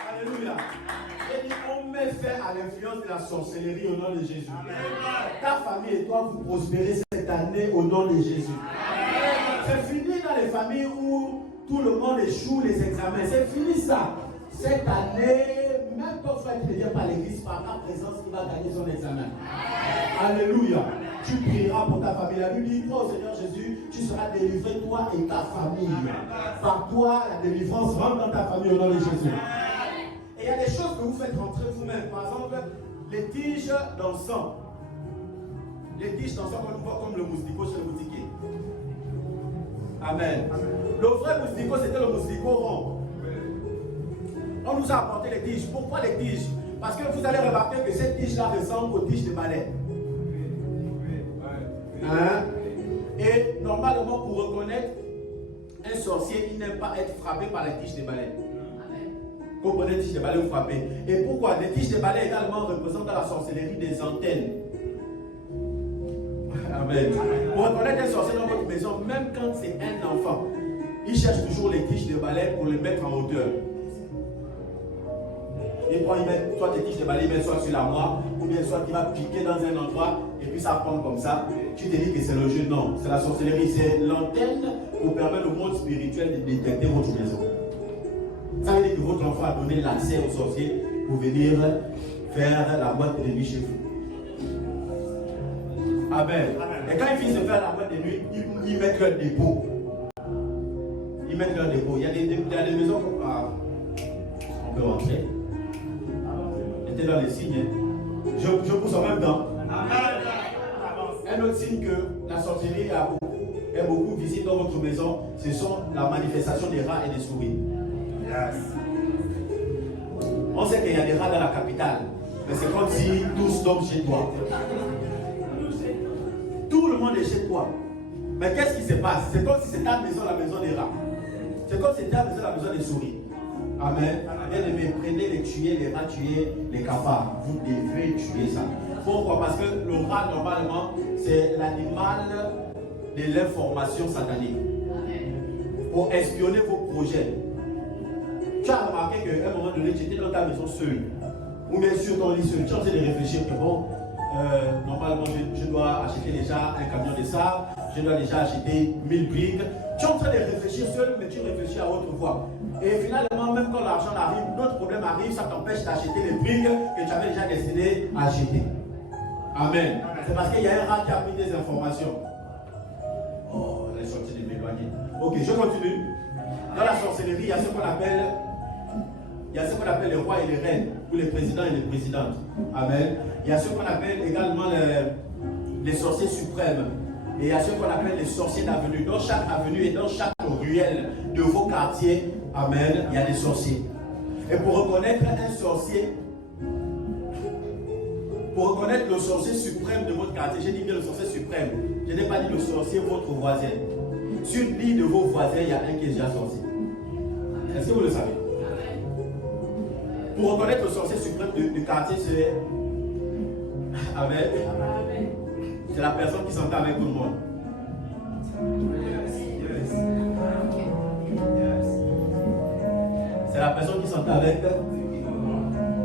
Alléluia. Et on met fin à l'influence de la sorcellerie au nom de Jésus. Ta famille et toi, vous prospérez cette année au nom de Jésus. C'est fini dans les familles où tout le monde échoue les examens. C'est fini ça. Cette année, même ton frère qui ne vient pas à l'église, par ta présence, il va gagner son examen. Alléluia. Tu prieras pour ta famille. La Bible dit, crois au Seigneur Jésus, tu seras délivré, toi et ta famille. Par toi, la délivrance rentre dans ta famille au nom de Jésus. Et il y a des choses que vous faites rentrer vous-même. Par exemple, les tiges d'encens. Les tiges d'encens qu'on voit comme le moustico chez le boutiquier. Amen. Le vrai moustico, c'était le moustico rond. On nous a apporté les tiges. Pourquoi les tiges? Parce que vous allez remarquer que cette tige-là ressemble aux tiges de balai. Hein? Et normalement, pour reconnaître un sorcier, il n'aime pas être frappé par les tiges de balai. Vous prenez les tiges de balai, vous frappez. Et pourquoi? Les tiges de balai également représentent dans la sorcellerie des antennes. Amen. Pour reconnaître un sorcier dans votre maison, même quand c'est un enfant, il cherche toujours les tiges de balai pour les mettre en hauteur. Il prend, il met soit des tiges de balai, il met soit sur l'armoire, ou bien soit il va piquer dans un endroit et puis ça prend comme ça. Tu te dis que c'est le jeu. Non, c'est la sorcellerie, c'est l'antenne pour permettre au monde spirituel de détecter votre maison. Ça veut dire que votre enfant a donné l'accès aux sorciers pour venir faire la boîte de nuit chez vous. Amen. Et quand ils finissent de faire la boîte de nuit, ils mettent leur dépôt. Ils mettent leur dépôt. Il y a des maisons comme ça. On peut rentrer. C'était dans les signes. Je pousse en même temps. Un autre signe que la sorcellerie est beaucoup visible dans votre maison, ce sont la manifestation des rats et des souris. On sait qu'il y a des rats dans la capitale, mais c'est comme si tous tombent chez toi. Tout le monde est chez toi. Mais qu'est-ce qui se passe? C'est comme si c'était ta maison, la maison des rats. C'est comme si c'était ta maison, la maison des souris. Amen. Bien-aimés, prenez les tuer, les rats, tuer les cafards. Vous devez tuer ça. Pourquoi? Parce que le rat, normalement, c'est l'animal de l'information satanique. Pour espionner vos projets. Tu as remarqué qu'à un moment donné, tu étais dans ta maison seul. Ou bien sur ton lit seul. Tu es en train de réfléchir que bon, normalement, je dois acheter déjà un camion de sable. Je dois déjà acheter 1000 briques. Tu es en train de réfléchir seul, mais tu réfléchis à autre fois. Et finalement, même quand l'argent arrive, d'autres problèmes arrivent, ça t'empêche d'acheter les briques que tu avais déjà décidé à acheter. Amen. C'est parce qu'il y a un rat qui a pris des informations. Oh, elle est sortie de m'éloigner. Ok, je continue. Dans la sorcellerie, il y a ce qu'on appelle, les rois et les reines, ou les présidents et les présidentes. Amen. Il y a ce qu'on appelle également les sorciers suprêmes. Et il y a ce qu'on appelle les sorciers d'avenue. Dans chaque avenue et dans chaque ruelle de vos quartiers, amen, il y a des sorciers. Et pour reconnaître un sorcier, pour reconnaître le sorcier suprême de votre quartier, j'ai dit bien le sorcier suprême, je n'ai pas dit le sorcier votre voisin. Sur une ligne de vos voisins, il y a un qui est déjà sorcier. Est-ce que vous le savez? Pour reconnaître le sorcier suprême du quartier, c'est amen. C'est la personne qui s'entend avec tout le monde. C'est la personne qui s'entend avec,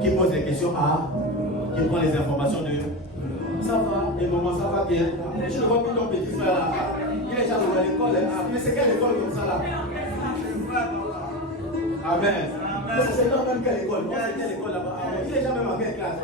qui pose des questions à, qui prend les informations de ça va, et maman, ça va bien. Je ne vois plus ton petit frère là. Il est déjà à l'école. Mais c'est quelle école comme ça là? Amen. C'est dans même quelle école? Moi, c'est quelle école là-bas? Il est déjà même en quelle classe?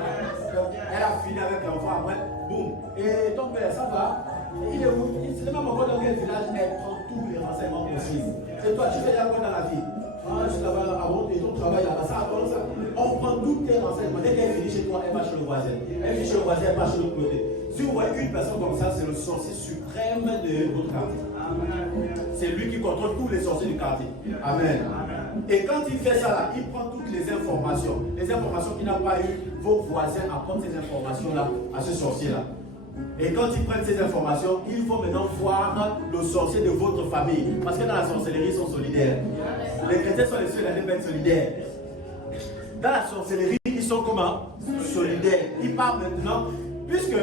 Elle a fini avec l'enfant après. Boum. Et ton père, ça va? Il est où? C'est même encore dans quel village? Elle prend tous les renseignements possibles. Et toi, tu fais déjà quoi dans la vie? Ah, je suis là-bas, avant, et ton travail là-bas, ça, ça. On prend tous tes renseignements. Dès qu'elle finit chez toi, elle va chez le voisin. Elle finit chez le voisin, elle va chez l'autre côté. Si vous voyez une personne comme ça, c'est le sorcier suprême de votre quartier. C'est lui qui contrôle tous les sorciers du quartier. Amen. Et quand il fait ça là, il prend toutes les informations. Les informations qu'il n'a pas eues, vos voisins apportent ces informations-là à ce sorcier-là. Et quand ils prennent ces informations, il faut maintenant voir le sorcier de votre famille. Parce que dans la sorcellerie, ils sont solidaires. Les chrétiens sont les seuls à ne pas être solidaires. Dans la sorcellerie, ils sont comment? Solidaires. Ils partent maintenant, puisque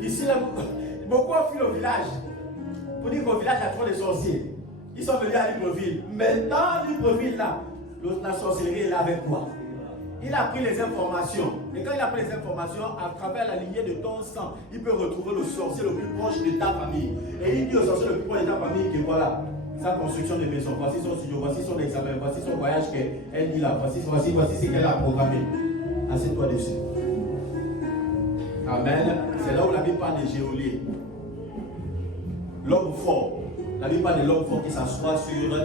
ici, là, beaucoup ont fui au village. Pour dire qu'au village, il y a trop de sorciers. Ils sont venus à Libreville. Mais dans Libreville, là, la sorcellerie est là avec quoi? Il a pris les informations. Et quand il a pris les informations, à travers la lignée de ton sang, il peut retrouver le sorcier le plus proche de ta famille. Et il dit au sorcier le plus proche de ta famille que voilà, sa construction de maison, voici son studio, voici son examen, voici son voyage qu'elle dit là, voici ce qu'elle a programmé. Assieds-toi dessus. Amen. C'est là où la Bible parle de Géolier. L'homme fort. La Bible parle de l'homme fort qui s'assoit sur.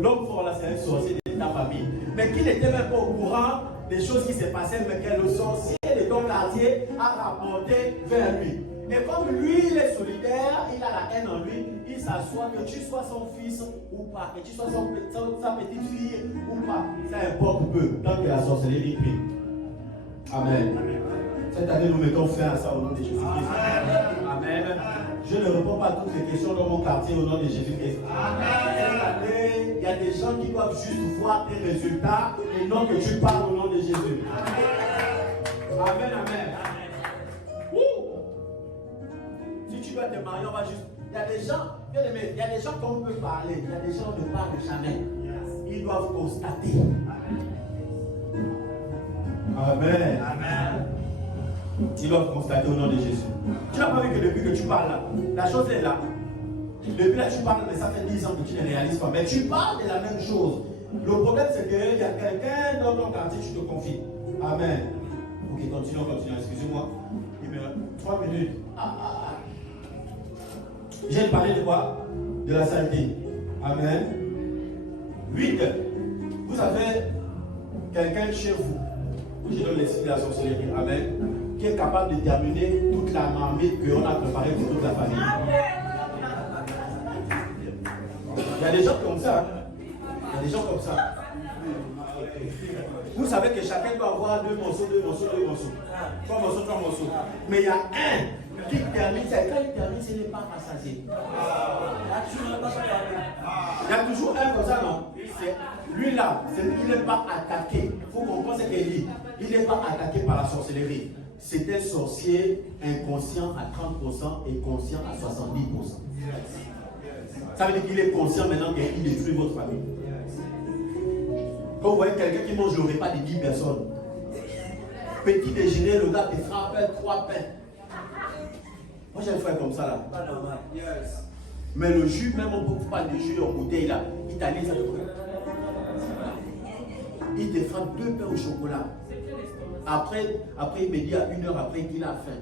L'homme fort là, c'est un sorcier de ta famille. Mais qui n'était même pas au courant des choses qui se passaient, mais que le sorcier de ton quartier a rapporté vers lui. Et comme lui, il est solidaire, il a la haine en lui, il s'assoit, que tu sois son fils ou pas, que tu sois sa petite fille ou pas, ça importe peu, tant que la sorcellerie prie. Amen. Cette année, nous mettons fin à ça au nom de Jésus-Christ. Amen. Je ne réponds pas à toutes les questions dans mon quartier au nom de Jésus-Christ. Cette année, il y a des gens qui doivent juste voir tes résultats et non que tu parles au nom de Jésus. Amen, amen. Si tu dois te marier, on va juste. Il y a des gens, il y a des gens qu'on peut parler, il y a des gens qui ne parlent jamais. Ils doivent constater. Amen. Amen. Ils doivent constater au nom de Jésus. Tu n'as pas vu que depuis que tu parles là, la chose est là. Depuis là, tu parles, mais ça fait 10 ans que tu ne réalises pas. Mais tu parles de la même chose. Le problème, c'est qu'il y a quelqu'un dans ton quartier, tu te confies. Amen. Ok, continuons. Excusez-moi. Il me reste 3 minutes. J'ai parlé de quoi? De la sainteté. Amen. 8. Vous avez quelqu'un chez vous. Je donne l'esprit de la sorcellerie. Amen. Qui est capable de terminer toute la marmite qu'on a préparée pour toute la famille. Il y a des gens comme ça. Il y a des gens comme ça. Vous savez que chacun doit avoir 2 morceaux. 3 morceaux. Mais il y a un qui termine. Quand il termine, ce n'est pas rassasié. Il y a toujours un comme ça, non? Lui là, il n'est pas attaqué. Il faut comprendre ce qu'il dit. Il n'est pas attaqué par la sorcellerie. C'est un sorcier inconscient à 30% et conscient à 70%. Ça veut dire qu'il est conscient maintenant qu'il détruit votre famille. Quand vous voyez quelqu'un qui mange le repas de 10 personnes, petit déjeuner, le gars te frappe 3 pains. Moi j'ai un frère comme ça là. Pas normal. Mais le jus, même on ne peut pas de jus en bouteille là. Il t'allie ça de quoi? Il te frappe 2 pains au chocolat. Après, il me dit à 1 heure après qu'il a faim.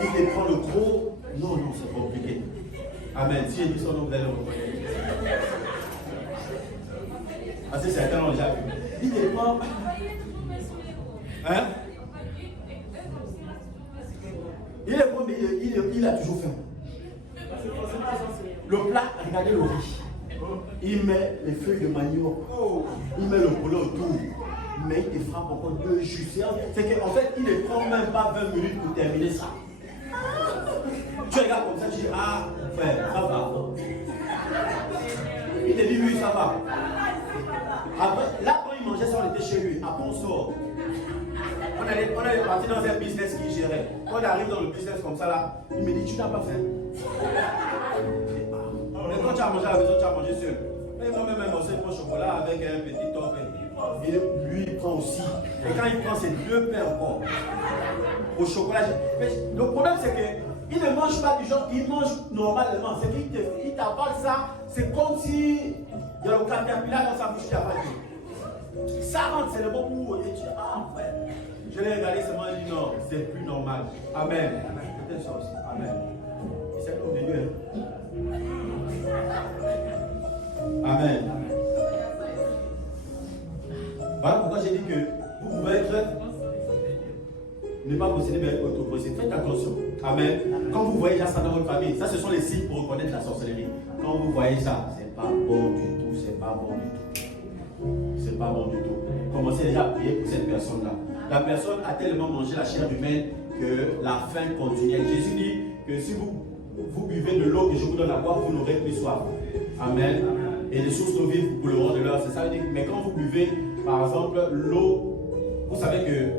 Il te prend le gros. Non, c'est compliqué. Amen. Si je dis son nom, vous allez le reconnaître. Parce que certains l'ont déjà vu. Il te prend. Hein? Il a toujours faim. Le plat, regardez le riz. Il met les feuilles de manioc. Il met le poulet autour. Mais il te frappe encore 2 jus. C'est qu'en fait, il ne prend même pas 20 minutes pour terminer ça. Tu regardes comme ça, tu dis, ah, frère, ça va. Il te dit, oui, ça va. Après, là, quand il mangeait ça, on était chez lui. Après, on sort. On est parti dans un business qu'il gérait. Quand on arrive dans le business comme ça, là, il me dit, tu n'as pas faim. Mais quand tu as mangé à la maison, tu as mangé seul. Et moi-même, un morceau de chocolat avec un petit top. Et lui, il prend aussi. Et quand il prend, c'est 2 pains encore. Au chocolat. Le problème, c'est qu'il ne mange pas du genre, il mange normalement. C'est qu'il t'avale ça, c'est comme si il y a le caterpillar dans sa bouche qui avale. Ça rentre, c'est le bon pour et tu dis, ah, frère. Je l'ai regardé seulement, il dit non, c'est plus normal. Amen. Peut-être ça aussi. Amen. Et c'est comme de Dieu. Amen. Voilà pourquoi j'ai dit que vous pouvez être, ne pas posséder, mais être autopossédé. Faites attention. Amen. Quand vous voyez ça dans votre famille, ça ce sont les signes pour reconnaître la sorcellerie. Quand vous voyez ça, c'est pas bon du tout. C'est pas bon du tout. C'est pas bon du tout. Commencez déjà à prier pour cette personne-là. La personne a tellement mangé la chair humaine que la faim continue. Jésus dit que si vous buvez de l'eau que je vous donne à boire, vous n'aurez plus soif. Amen. Et les sources d'eau vives vous couleront de l'heure. C'est ça. Mais quand vous buvez, par exemple, l'eau, vous savez que...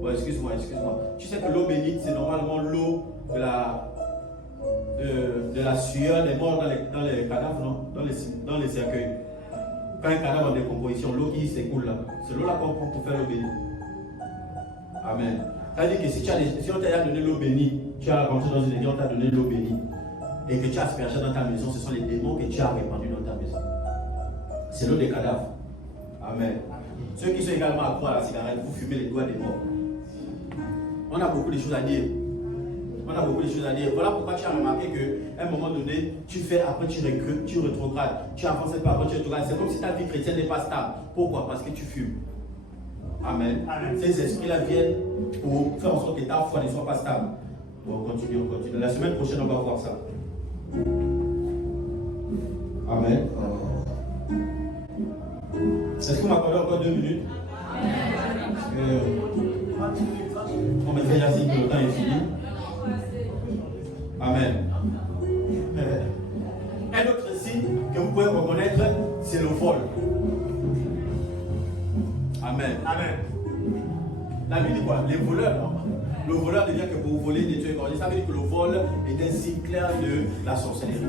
Bon, excuse-moi. Tu sais que l'eau bénite, c'est normalement l'eau de la sueur des morts dans les cadavres, non? Dans les cercueils. Quand un cadavre en décomposition, l'eau qui s'écoule là, c'est l'eau là qu'on prend pour faire l'eau bénie. Amen. Ça veut dire que si on t'a donné l'eau bénie, tu as rentré dans une église, on t'a donné l'eau bénie, et que tu as aspergé dans ta maison, ce sont les démons que tu as répandus dans ta maison. C'est l'eau des cadavres. Amen. Ceux qui sont également accro à la cigarette, vous fumez les doigts des morts. On a beaucoup de choses à dire. Voilà pourquoi tu as remarqué qu'à un moment donné, tu fais, après tu recrutes, tu rétrogrades, tu avances pas, après tu rétrogrades. C'est comme si ta vie chrétienne n'est pas stable. Pourquoi? Parce que tu fumes. Amen. Ces esprits-là viennent pour faire en sorte que ta foi ne soit pas stable. Bon, on continue. La semaine prochaine, on va voir ça. Amen. Est-ce que vous m'accordez encore 2 minutes? On me fait déjà signe que le temps est fini. Amen. Un autre signe que vous pouvez reconnaître, c'est le vol. Amen. Amen. La Bible dit quoi? Les voleurs. Le voleur ne vient que pour voler, détruire, égorger. Ça veut dire que le vol est un signe clair de la sorcellerie.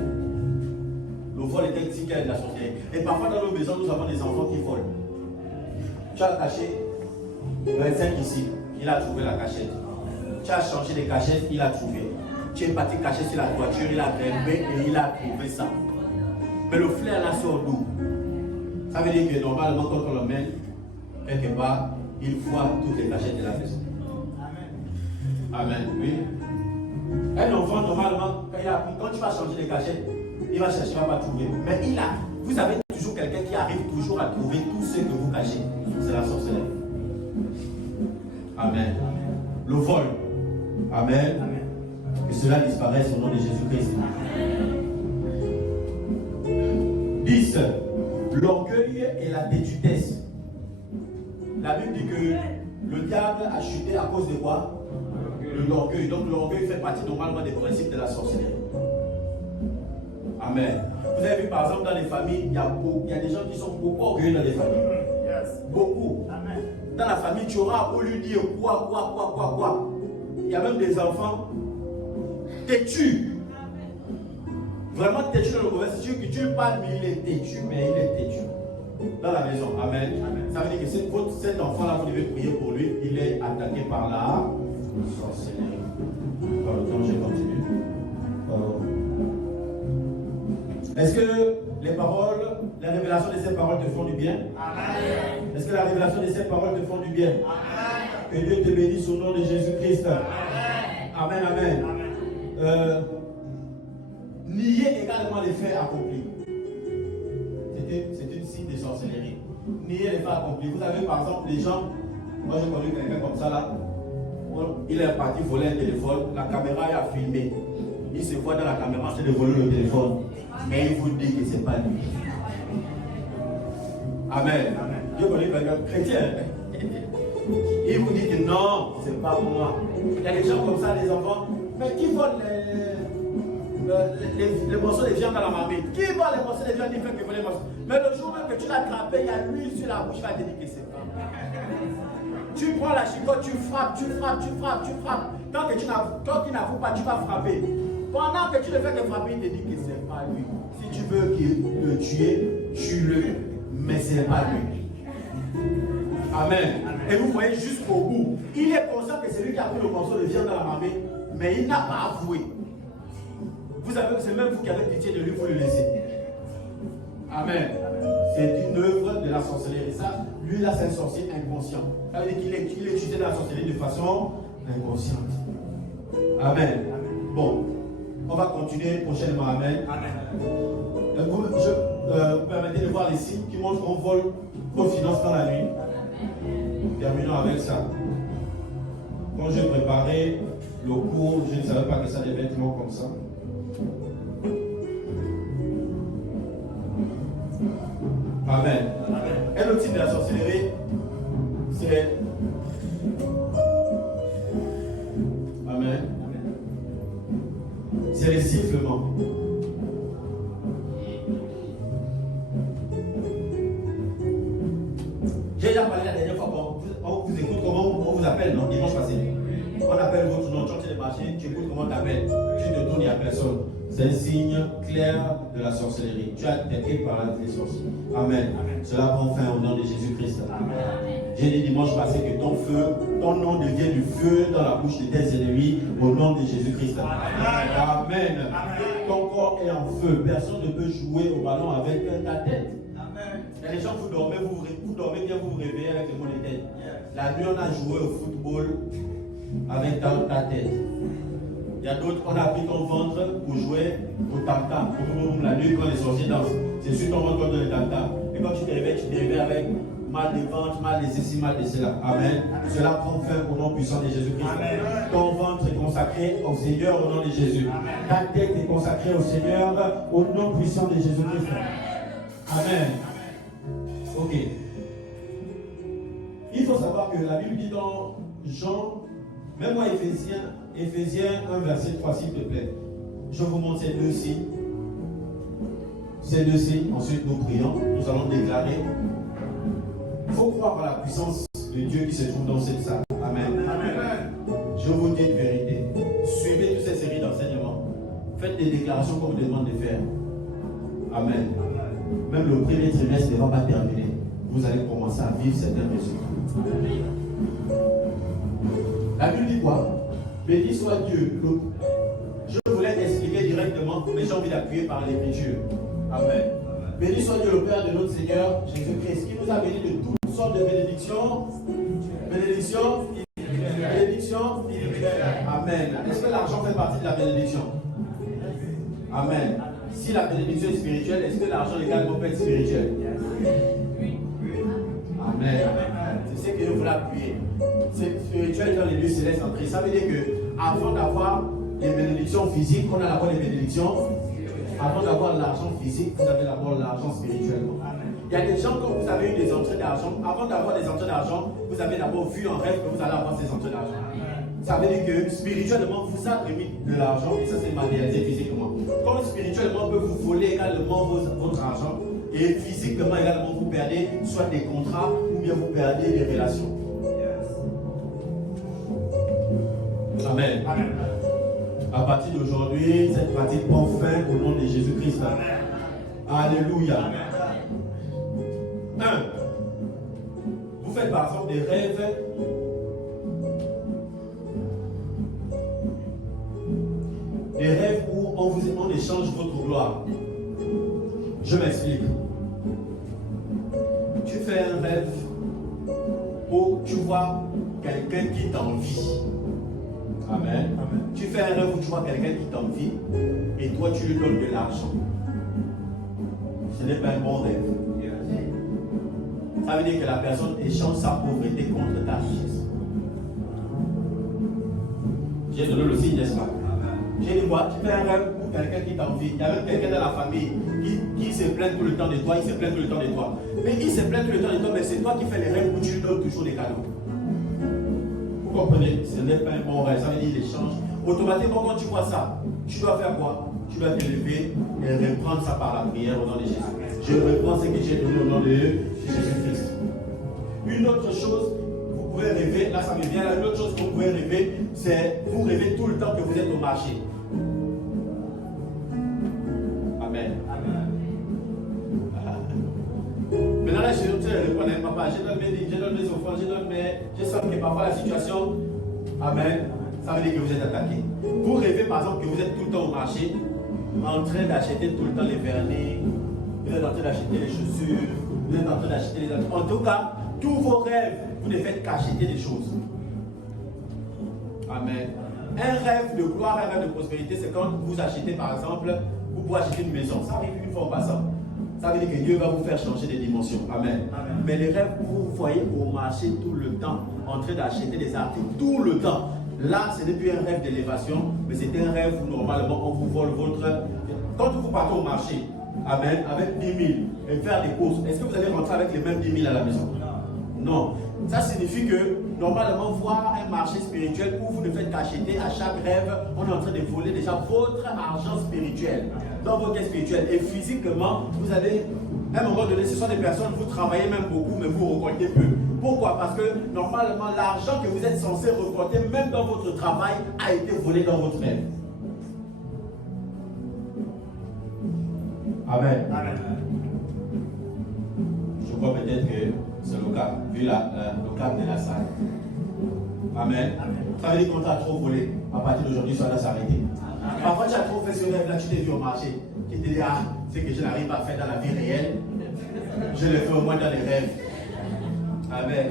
Le vol est un signe clair de la sorcellerie. Et parfois dans nos maisons, nous avons des enfants qui volent. Tu as caché 25 ici, il a trouvé la cachette. Tu as changé de cachette, il a trouvé. Tu es parti cacher sur la toiture, il a grimpé et il a trouvé ça. Mais le flair là sort d'où? Ça veut dire que normalement, quand on l'emmène quelque part, il voit toutes les cachettes de la maison. Amen. Oui. Un enfant, normalement, quand tu vas changer les cachettes, il va chercher, il ne va pas trouver. Mais vous avez toujours quelqu'un qui arrive toujours à trouver tout ce que vous cachez. C'est la sorcellerie. Amen. Le vol. Amen. Amen. Que cela disparaisse au nom de Jésus-Christ. 10. L'orgueil et la têtudesse. La Bible dit que le diable a chuté à cause de quoi? De l'orgueil. Donc l'orgueil fait partie normalement des principes de la sorcellerie. Amen. Vous avez vu par exemple dans les familles, il y a des gens qui sont beaucoup orgueilleux dans les familles. Beaucoup. Amen. Dans la famille, tu auras au lieu de dire quoi. Il y a même des enfants têtus. Vraiment têtus dans le mauvais sens. Que tu parles, mais il est têtu, mais il est têtu. Dans la maison. Amen. Amen. Ça veut dire que cet enfant-là, vous devez prier pour lui. Il est attaqué par la sorcellerie. Par le temps, je continue. Est-ce que les paroles, la révélation de ces paroles te font du bien? Amen. Est-ce que la révélation de ces paroles te font du bien? Amen. Que Dieu te bénisse au nom de Jésus-Christ. Amen. Amen. Amen. Nier également les faits accomplis. C'est une signe de sorcellerie. Nier les faits accomplis. Vous avez par exemple les gens, moi j'ai connu quelqu'un comme ça là, il est parti voler un téléphone, la caméra a filmé. Il se voit dans la caméra en train de voler le téléphone. Mais il vous dit que ce n'est pas lui. Amen. Je connais quelqu'un chrétien. Il vous dit que non, ce n'est pas moi. Il y a des gens comme ça, les enfants, mais qui volent les morceaux de viande dans la marmite? Qui vole les morceaux de viande? Il fait que voler les morceaux. Mais le jour même que tu l'as attrapé, il y a l'huile sur la bouche, il va te dire que c'est pas moi. Tu prends la chicotte, tu frappes. Tant qu'il n'avoue pas, tu vas frapper. Pendant que tu le fais que frapper, il te dit que ce n'est pas lui. Si tu veux le tuer, tue-le. Mais ce n'est pas lui. Amen. Et vous voyez jusqu'au bout. Il est conscient que c'est lui qui a pris le morceau de viande dans la marmite, mais il n'a pas avoué. C'est même vous qui avez pitié de lui, vous le laissez. Amen. C'est une œuvre de la sorcellerie. Ça, lui là, c'est un sorcier inconscient. Ça veut dire qu'il est utilisé dans la sorcellerie de façon inconsciente. Amen. Bon, on va continuer prochainement. Amen. Amen. Vous permettez de voir les signes qui montrent qu'on vole vos finances dans la nuit. Terminons avec ça. Quand j'ai préparé le cours, je ne savais pas que ça devait être long comme ça. Amen. Et le type de la sorcellerie, c'est... Amen. C'est les sifflements. J'ai déjà parlé la dernière fois, on vous écoute comment on vous appelle, non? Dimanche passé. On appelle votre nom, tu es marché, tu écoutes comment on t'appelle. Tu te tournes, il n'y a personne. C'est un signe clair de la sorcellerie. Tu as été attaqué par la sorcellerie. Amen. Amen. Cela prend fin au nom de Jésus-Christ. J'ai dit dimanche passé que ton nom devient du feu dans la bouche de tes ennemis au nom de Jésus-Christ. Amen. Amen. Ton corps est en feu. Personne ne peut jouer au ballon avec ta tête. Amen. Il y a des gens, vous dormez bien, vous vous réveillez avec le mot de tête. La nuit, on a joué au football avec ta tête. Il y a d'autres, on a pris ton ventre pour jouer au tam-tam. La nuit, quand les sorciers dansent, c'est sur ton ventre de le tam-tam. Et quand tu te réveilles avec mal de ventre, mal de ceci, mal de cela. Amen. Cela prend fin au nom puissant de Jésus-Christ. Ton ventre est consacré au Seigneur au nom de Jésus. Ta tête est consacrée au Seigneur au nom puissant de Jésus-Christ. Amen. Ok. Il faut savoir que la Bible dit dans Jean, même moi Éphésiens 1 verset 3 s'il te plaît. Je vous montre ces deux signes. Ces deux signes, ensuite nous prions, nous allons déclarer. Il faut croire à la puissance de Dieu qui se trouve dans cette salle. Amen. Amen. Je vous dis une vérité. Suivez toutes ces séries d'enseignements. Faites des déclarations qu'on vous demande de faire. Amen. Même le premier trimestre ne va pas terminer. Vous allez commencer à vivre certains résultats. La Bible dit quoi? Béni soit Dieu. Je voulais expliquer directement, mais j'ai envie d'appuyer par l'écriture. Amen. Béni soit Dieu le Père de notre Seigneur Jésus-Christ, qui nous a bénis de toutes sortes de bénédictions. Bénédictions. Bénédictions. Amen. Est-ce que l'argent fait partie de la bénédiction? Amen. Si la bénédiction est spirituelle, est-ce que l'argent également peut être spirituel? Amen. C'est ce que je voulais appuyer. C'est spirituel dans les lieux célestes en Christ. Ça veut dire que avant d'avoir les bénédictions physiques, on a d'abord les bénédictions. Avant d'avoir l'argent physique, vous avez d'abord l'argent spirituel. Il y a des gens, quand vous avez eu des entrées d'argent, avant d'avoir des entrées d'argent, vous avez d'abord vu en rêve que vous allez avoir ces entrées d'argent. Ça veut dire que spirituellement, vous avez mis de l'argent et ça c'est matérialisé physiquement. Comme spirituellement, on peut vous voler également votre argent et physiquement également, vous perdez soit des contrats ou bien vous perdez des relations. Amen. Amen. À partir d'aujourd'hui, cette pratique prend fin au nom de Jésus-Christ. Alléluia. Amen. 1. Vous faites par exemple des rêves. Des rêves où on échange votre gloire. Je m'explique. Tu fais un rêve où tu vois quelqu'un qui t'envie. Amen. Amen. Tu fais un rêve où tu vois quelqu'un qui t'envie et toi tu lui donnes de l'argent. Ce n'est pas un bon rêve. Ça veut dire que la personne échange sa pauvreté contre ta richesse. J'ai donné le signe, n'est-ce pas? J'ai dit quoi? Tu fais un rêve où quelqu'un qui t'envie. Il y a même quelqu'un dans la famille qui se plaint tout le temps de toi, il se plaint tout le temps de toi. Mais il se plaint tout le temps de toi, mais c'est toi qui fais les rêves où tu lui donnes toujours des cadeaux. Vous comprenez? Ce n'est pas un bon rêve, ça veut dire l'échange. Automatiquement, quand tu vois ça, tu dois faire quoi? Tu dois te lever et reprendre ça par la prière au nom de Jésus. Je reprends ce que j'ai donné au nom de Jésus-Christ. Une autre chose, vous pouvez rêver, là ça me vient, là, une autre chose que vous pouvez rêver, c'est vous rêvez tout le temps que vous êtes au marché. Amen. Amen. Maintenant là, je ne reconnais papa, je donne mes offrandes, je sens que parfois la situation, amen, ça veut dire que vous êtes attaqué. Vous rêvez par exemple que vous êtes tout le temps au marché, en train d'acheter tout le temps les vernis, vous êtes en train d'acheter les chaussures, vous êtes en train d'acheter les... En tout cas, tous vos rêves, vous ne faites qu'acheter des choses. Amen. Un rêve de gloire, un rêve de prospérité, c'est quand vous achetez par exemple, vous pouvez acheter une maison. Ça arrive une fois en passant. Ça veut dire que Dieu va vous faire changer de dimension. Amen. Amen. Mais les rêves, vous voyez au marché tout le temps, en train d'acheter des articles tout le temps. Là, ce n'est plus un rêve d'élévation, mais c'est un rêve où normalement on vous vole votre... Quand vous partez au marché, amen, avec 10 000 et faire des courses, est-ce que vous allez rentrer avec les mêmes 10 000 à la maison? Non. Ça signifie que normalement, voir un marché spirituel où vous ne faites qu'acheter à chaque rêve, on est en train de voler déjà votre argent spirituel dans votre quête spirituelle. Et physiquement, vous allez, à un moment donné, ce sont des personnes, vous travaillez même beaucoup, mais vous récoltez peu. Pourquoi? Parce que normalement, l'argent que vous êtes censé récolter, même dans votre travail, a été volé dans votre rêve. Amen. Amen. Je crois peut-être que c'est le cas, vu le cadre de la salle. Amen. Amen. Ça veut dire qu'on t'a trop volé. À partir d'aujourd'hui, ça va s'arrêter. Parfois, tu as trop fait ce rêve, là, tu t'es vu au marché. Tu t'es dit, ah, ce que je n'arrive pas à faire dans la vie réelle, je le fais au moins dans les rêves. Amen.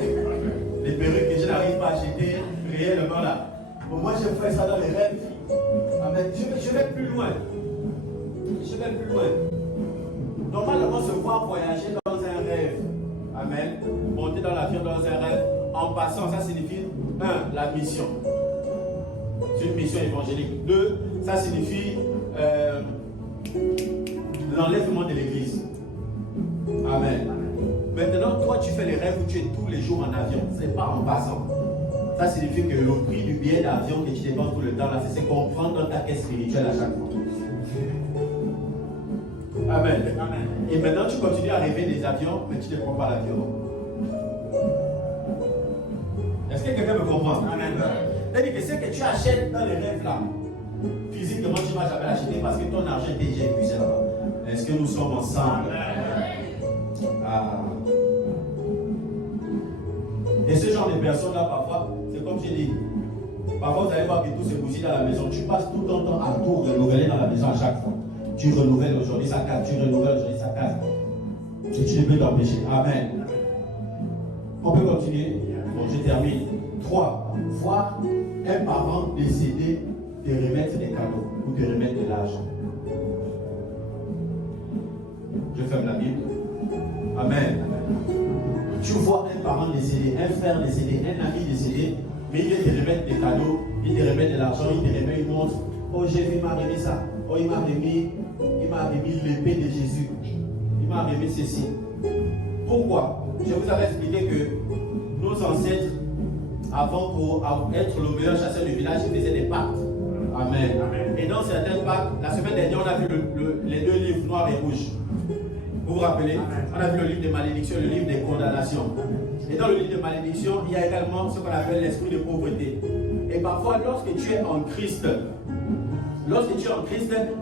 Les perruques que je n'arrive pas à acheter réellement là. Au moins, je fais ça dans les rêves. Amen. Je vais plus loin. Je vais plus loin. Normalement, se voir voyager dans un rêve. Amen. dans l'avion dans un rêve, en passant, ça signifie 1, la mission. C'est une mission évangélique. 2, ça signifie l'enlèvement de l'église. Amen. Maintenant, toi, tu fais les rêves où tu es tous les jours en avion. Ce n'est pas en passant. Ça signifie que le prix du billet d'avion que tu dépenses tout le temps, là, c'est ce qu'on prend dans ta caisse spirituelle à chaque fois. Amen. Amen. Et maintenant, tu continues à rêver des avions, mais tu ne prends pas l'avion. Est-ce que quelqu'un me comprend? Amen. C'est-à-dire que ce que tu achètes dans les rêves là, physiquement, tu ne vas jamais l'acheter parce que ton argent est déjà épuisé là-bas. Est-ce que nous sommes ensemble? Ah. Et ce genre de personnes-là, parfois, c'est comme j'ai dit. Parfois, vous allez voir que tout se bousille dans la maison. Tu passes tout ton temps à tout renouveler dans la maison à chaque fois. Tu renouvelles aujourd'hui sa case, tu renouvelles aujourd'hui sa case. Et tu ne peux t'empêcher. Amen. On peut continuer. Bon, je termine. 3. Voir un parent décédé te remettre des cadeaux ou te remettre de l'argent. Je ferme la Bible. Amen. Tu vois un parent décédé, un frère décédé, un ami décédé, mais il vient te remettre des cadeaux, il te remet de l'argent, il te remet une montre. Oh, il m'a remis ça. Oh, il m'a remis l'épée de Jésus. Il m'a remis ceci. Pourquoi? Je vous avais expliqué que nos ancêtres, avant pour être le meilleur chasseur du village, ils faisaient des pactes. Amen. Et dans certains pactes, la semaine dernière, on a vu les 2 livres noirs et rouges. Vous vous rappelez? On a vu le livre des malédictions, le livre des condamnations. Et dans le livre des malédictions, il y a également ce qu'on appelle l'esprit de pauvreté. Et parfois, lorsque tu es en Christ,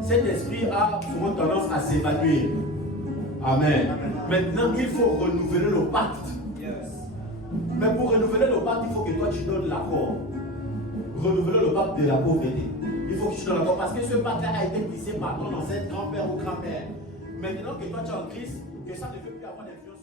cet esprit a souvent tendance à s'évanouir. Amen. Maintenant, il faut renouveler le pacte. Mais pour renouveler le pacte, il faut que toi tu donnes l'accord. Renouveler le pacte de la pauvreté. Il faut que tu donnes l'accord parce que ce pacte-là a été tissé par ton ancêtre grand-père ou grand-père. Maintenant que toi tu es en Christ, que ça ne peut plus avoir d'influence.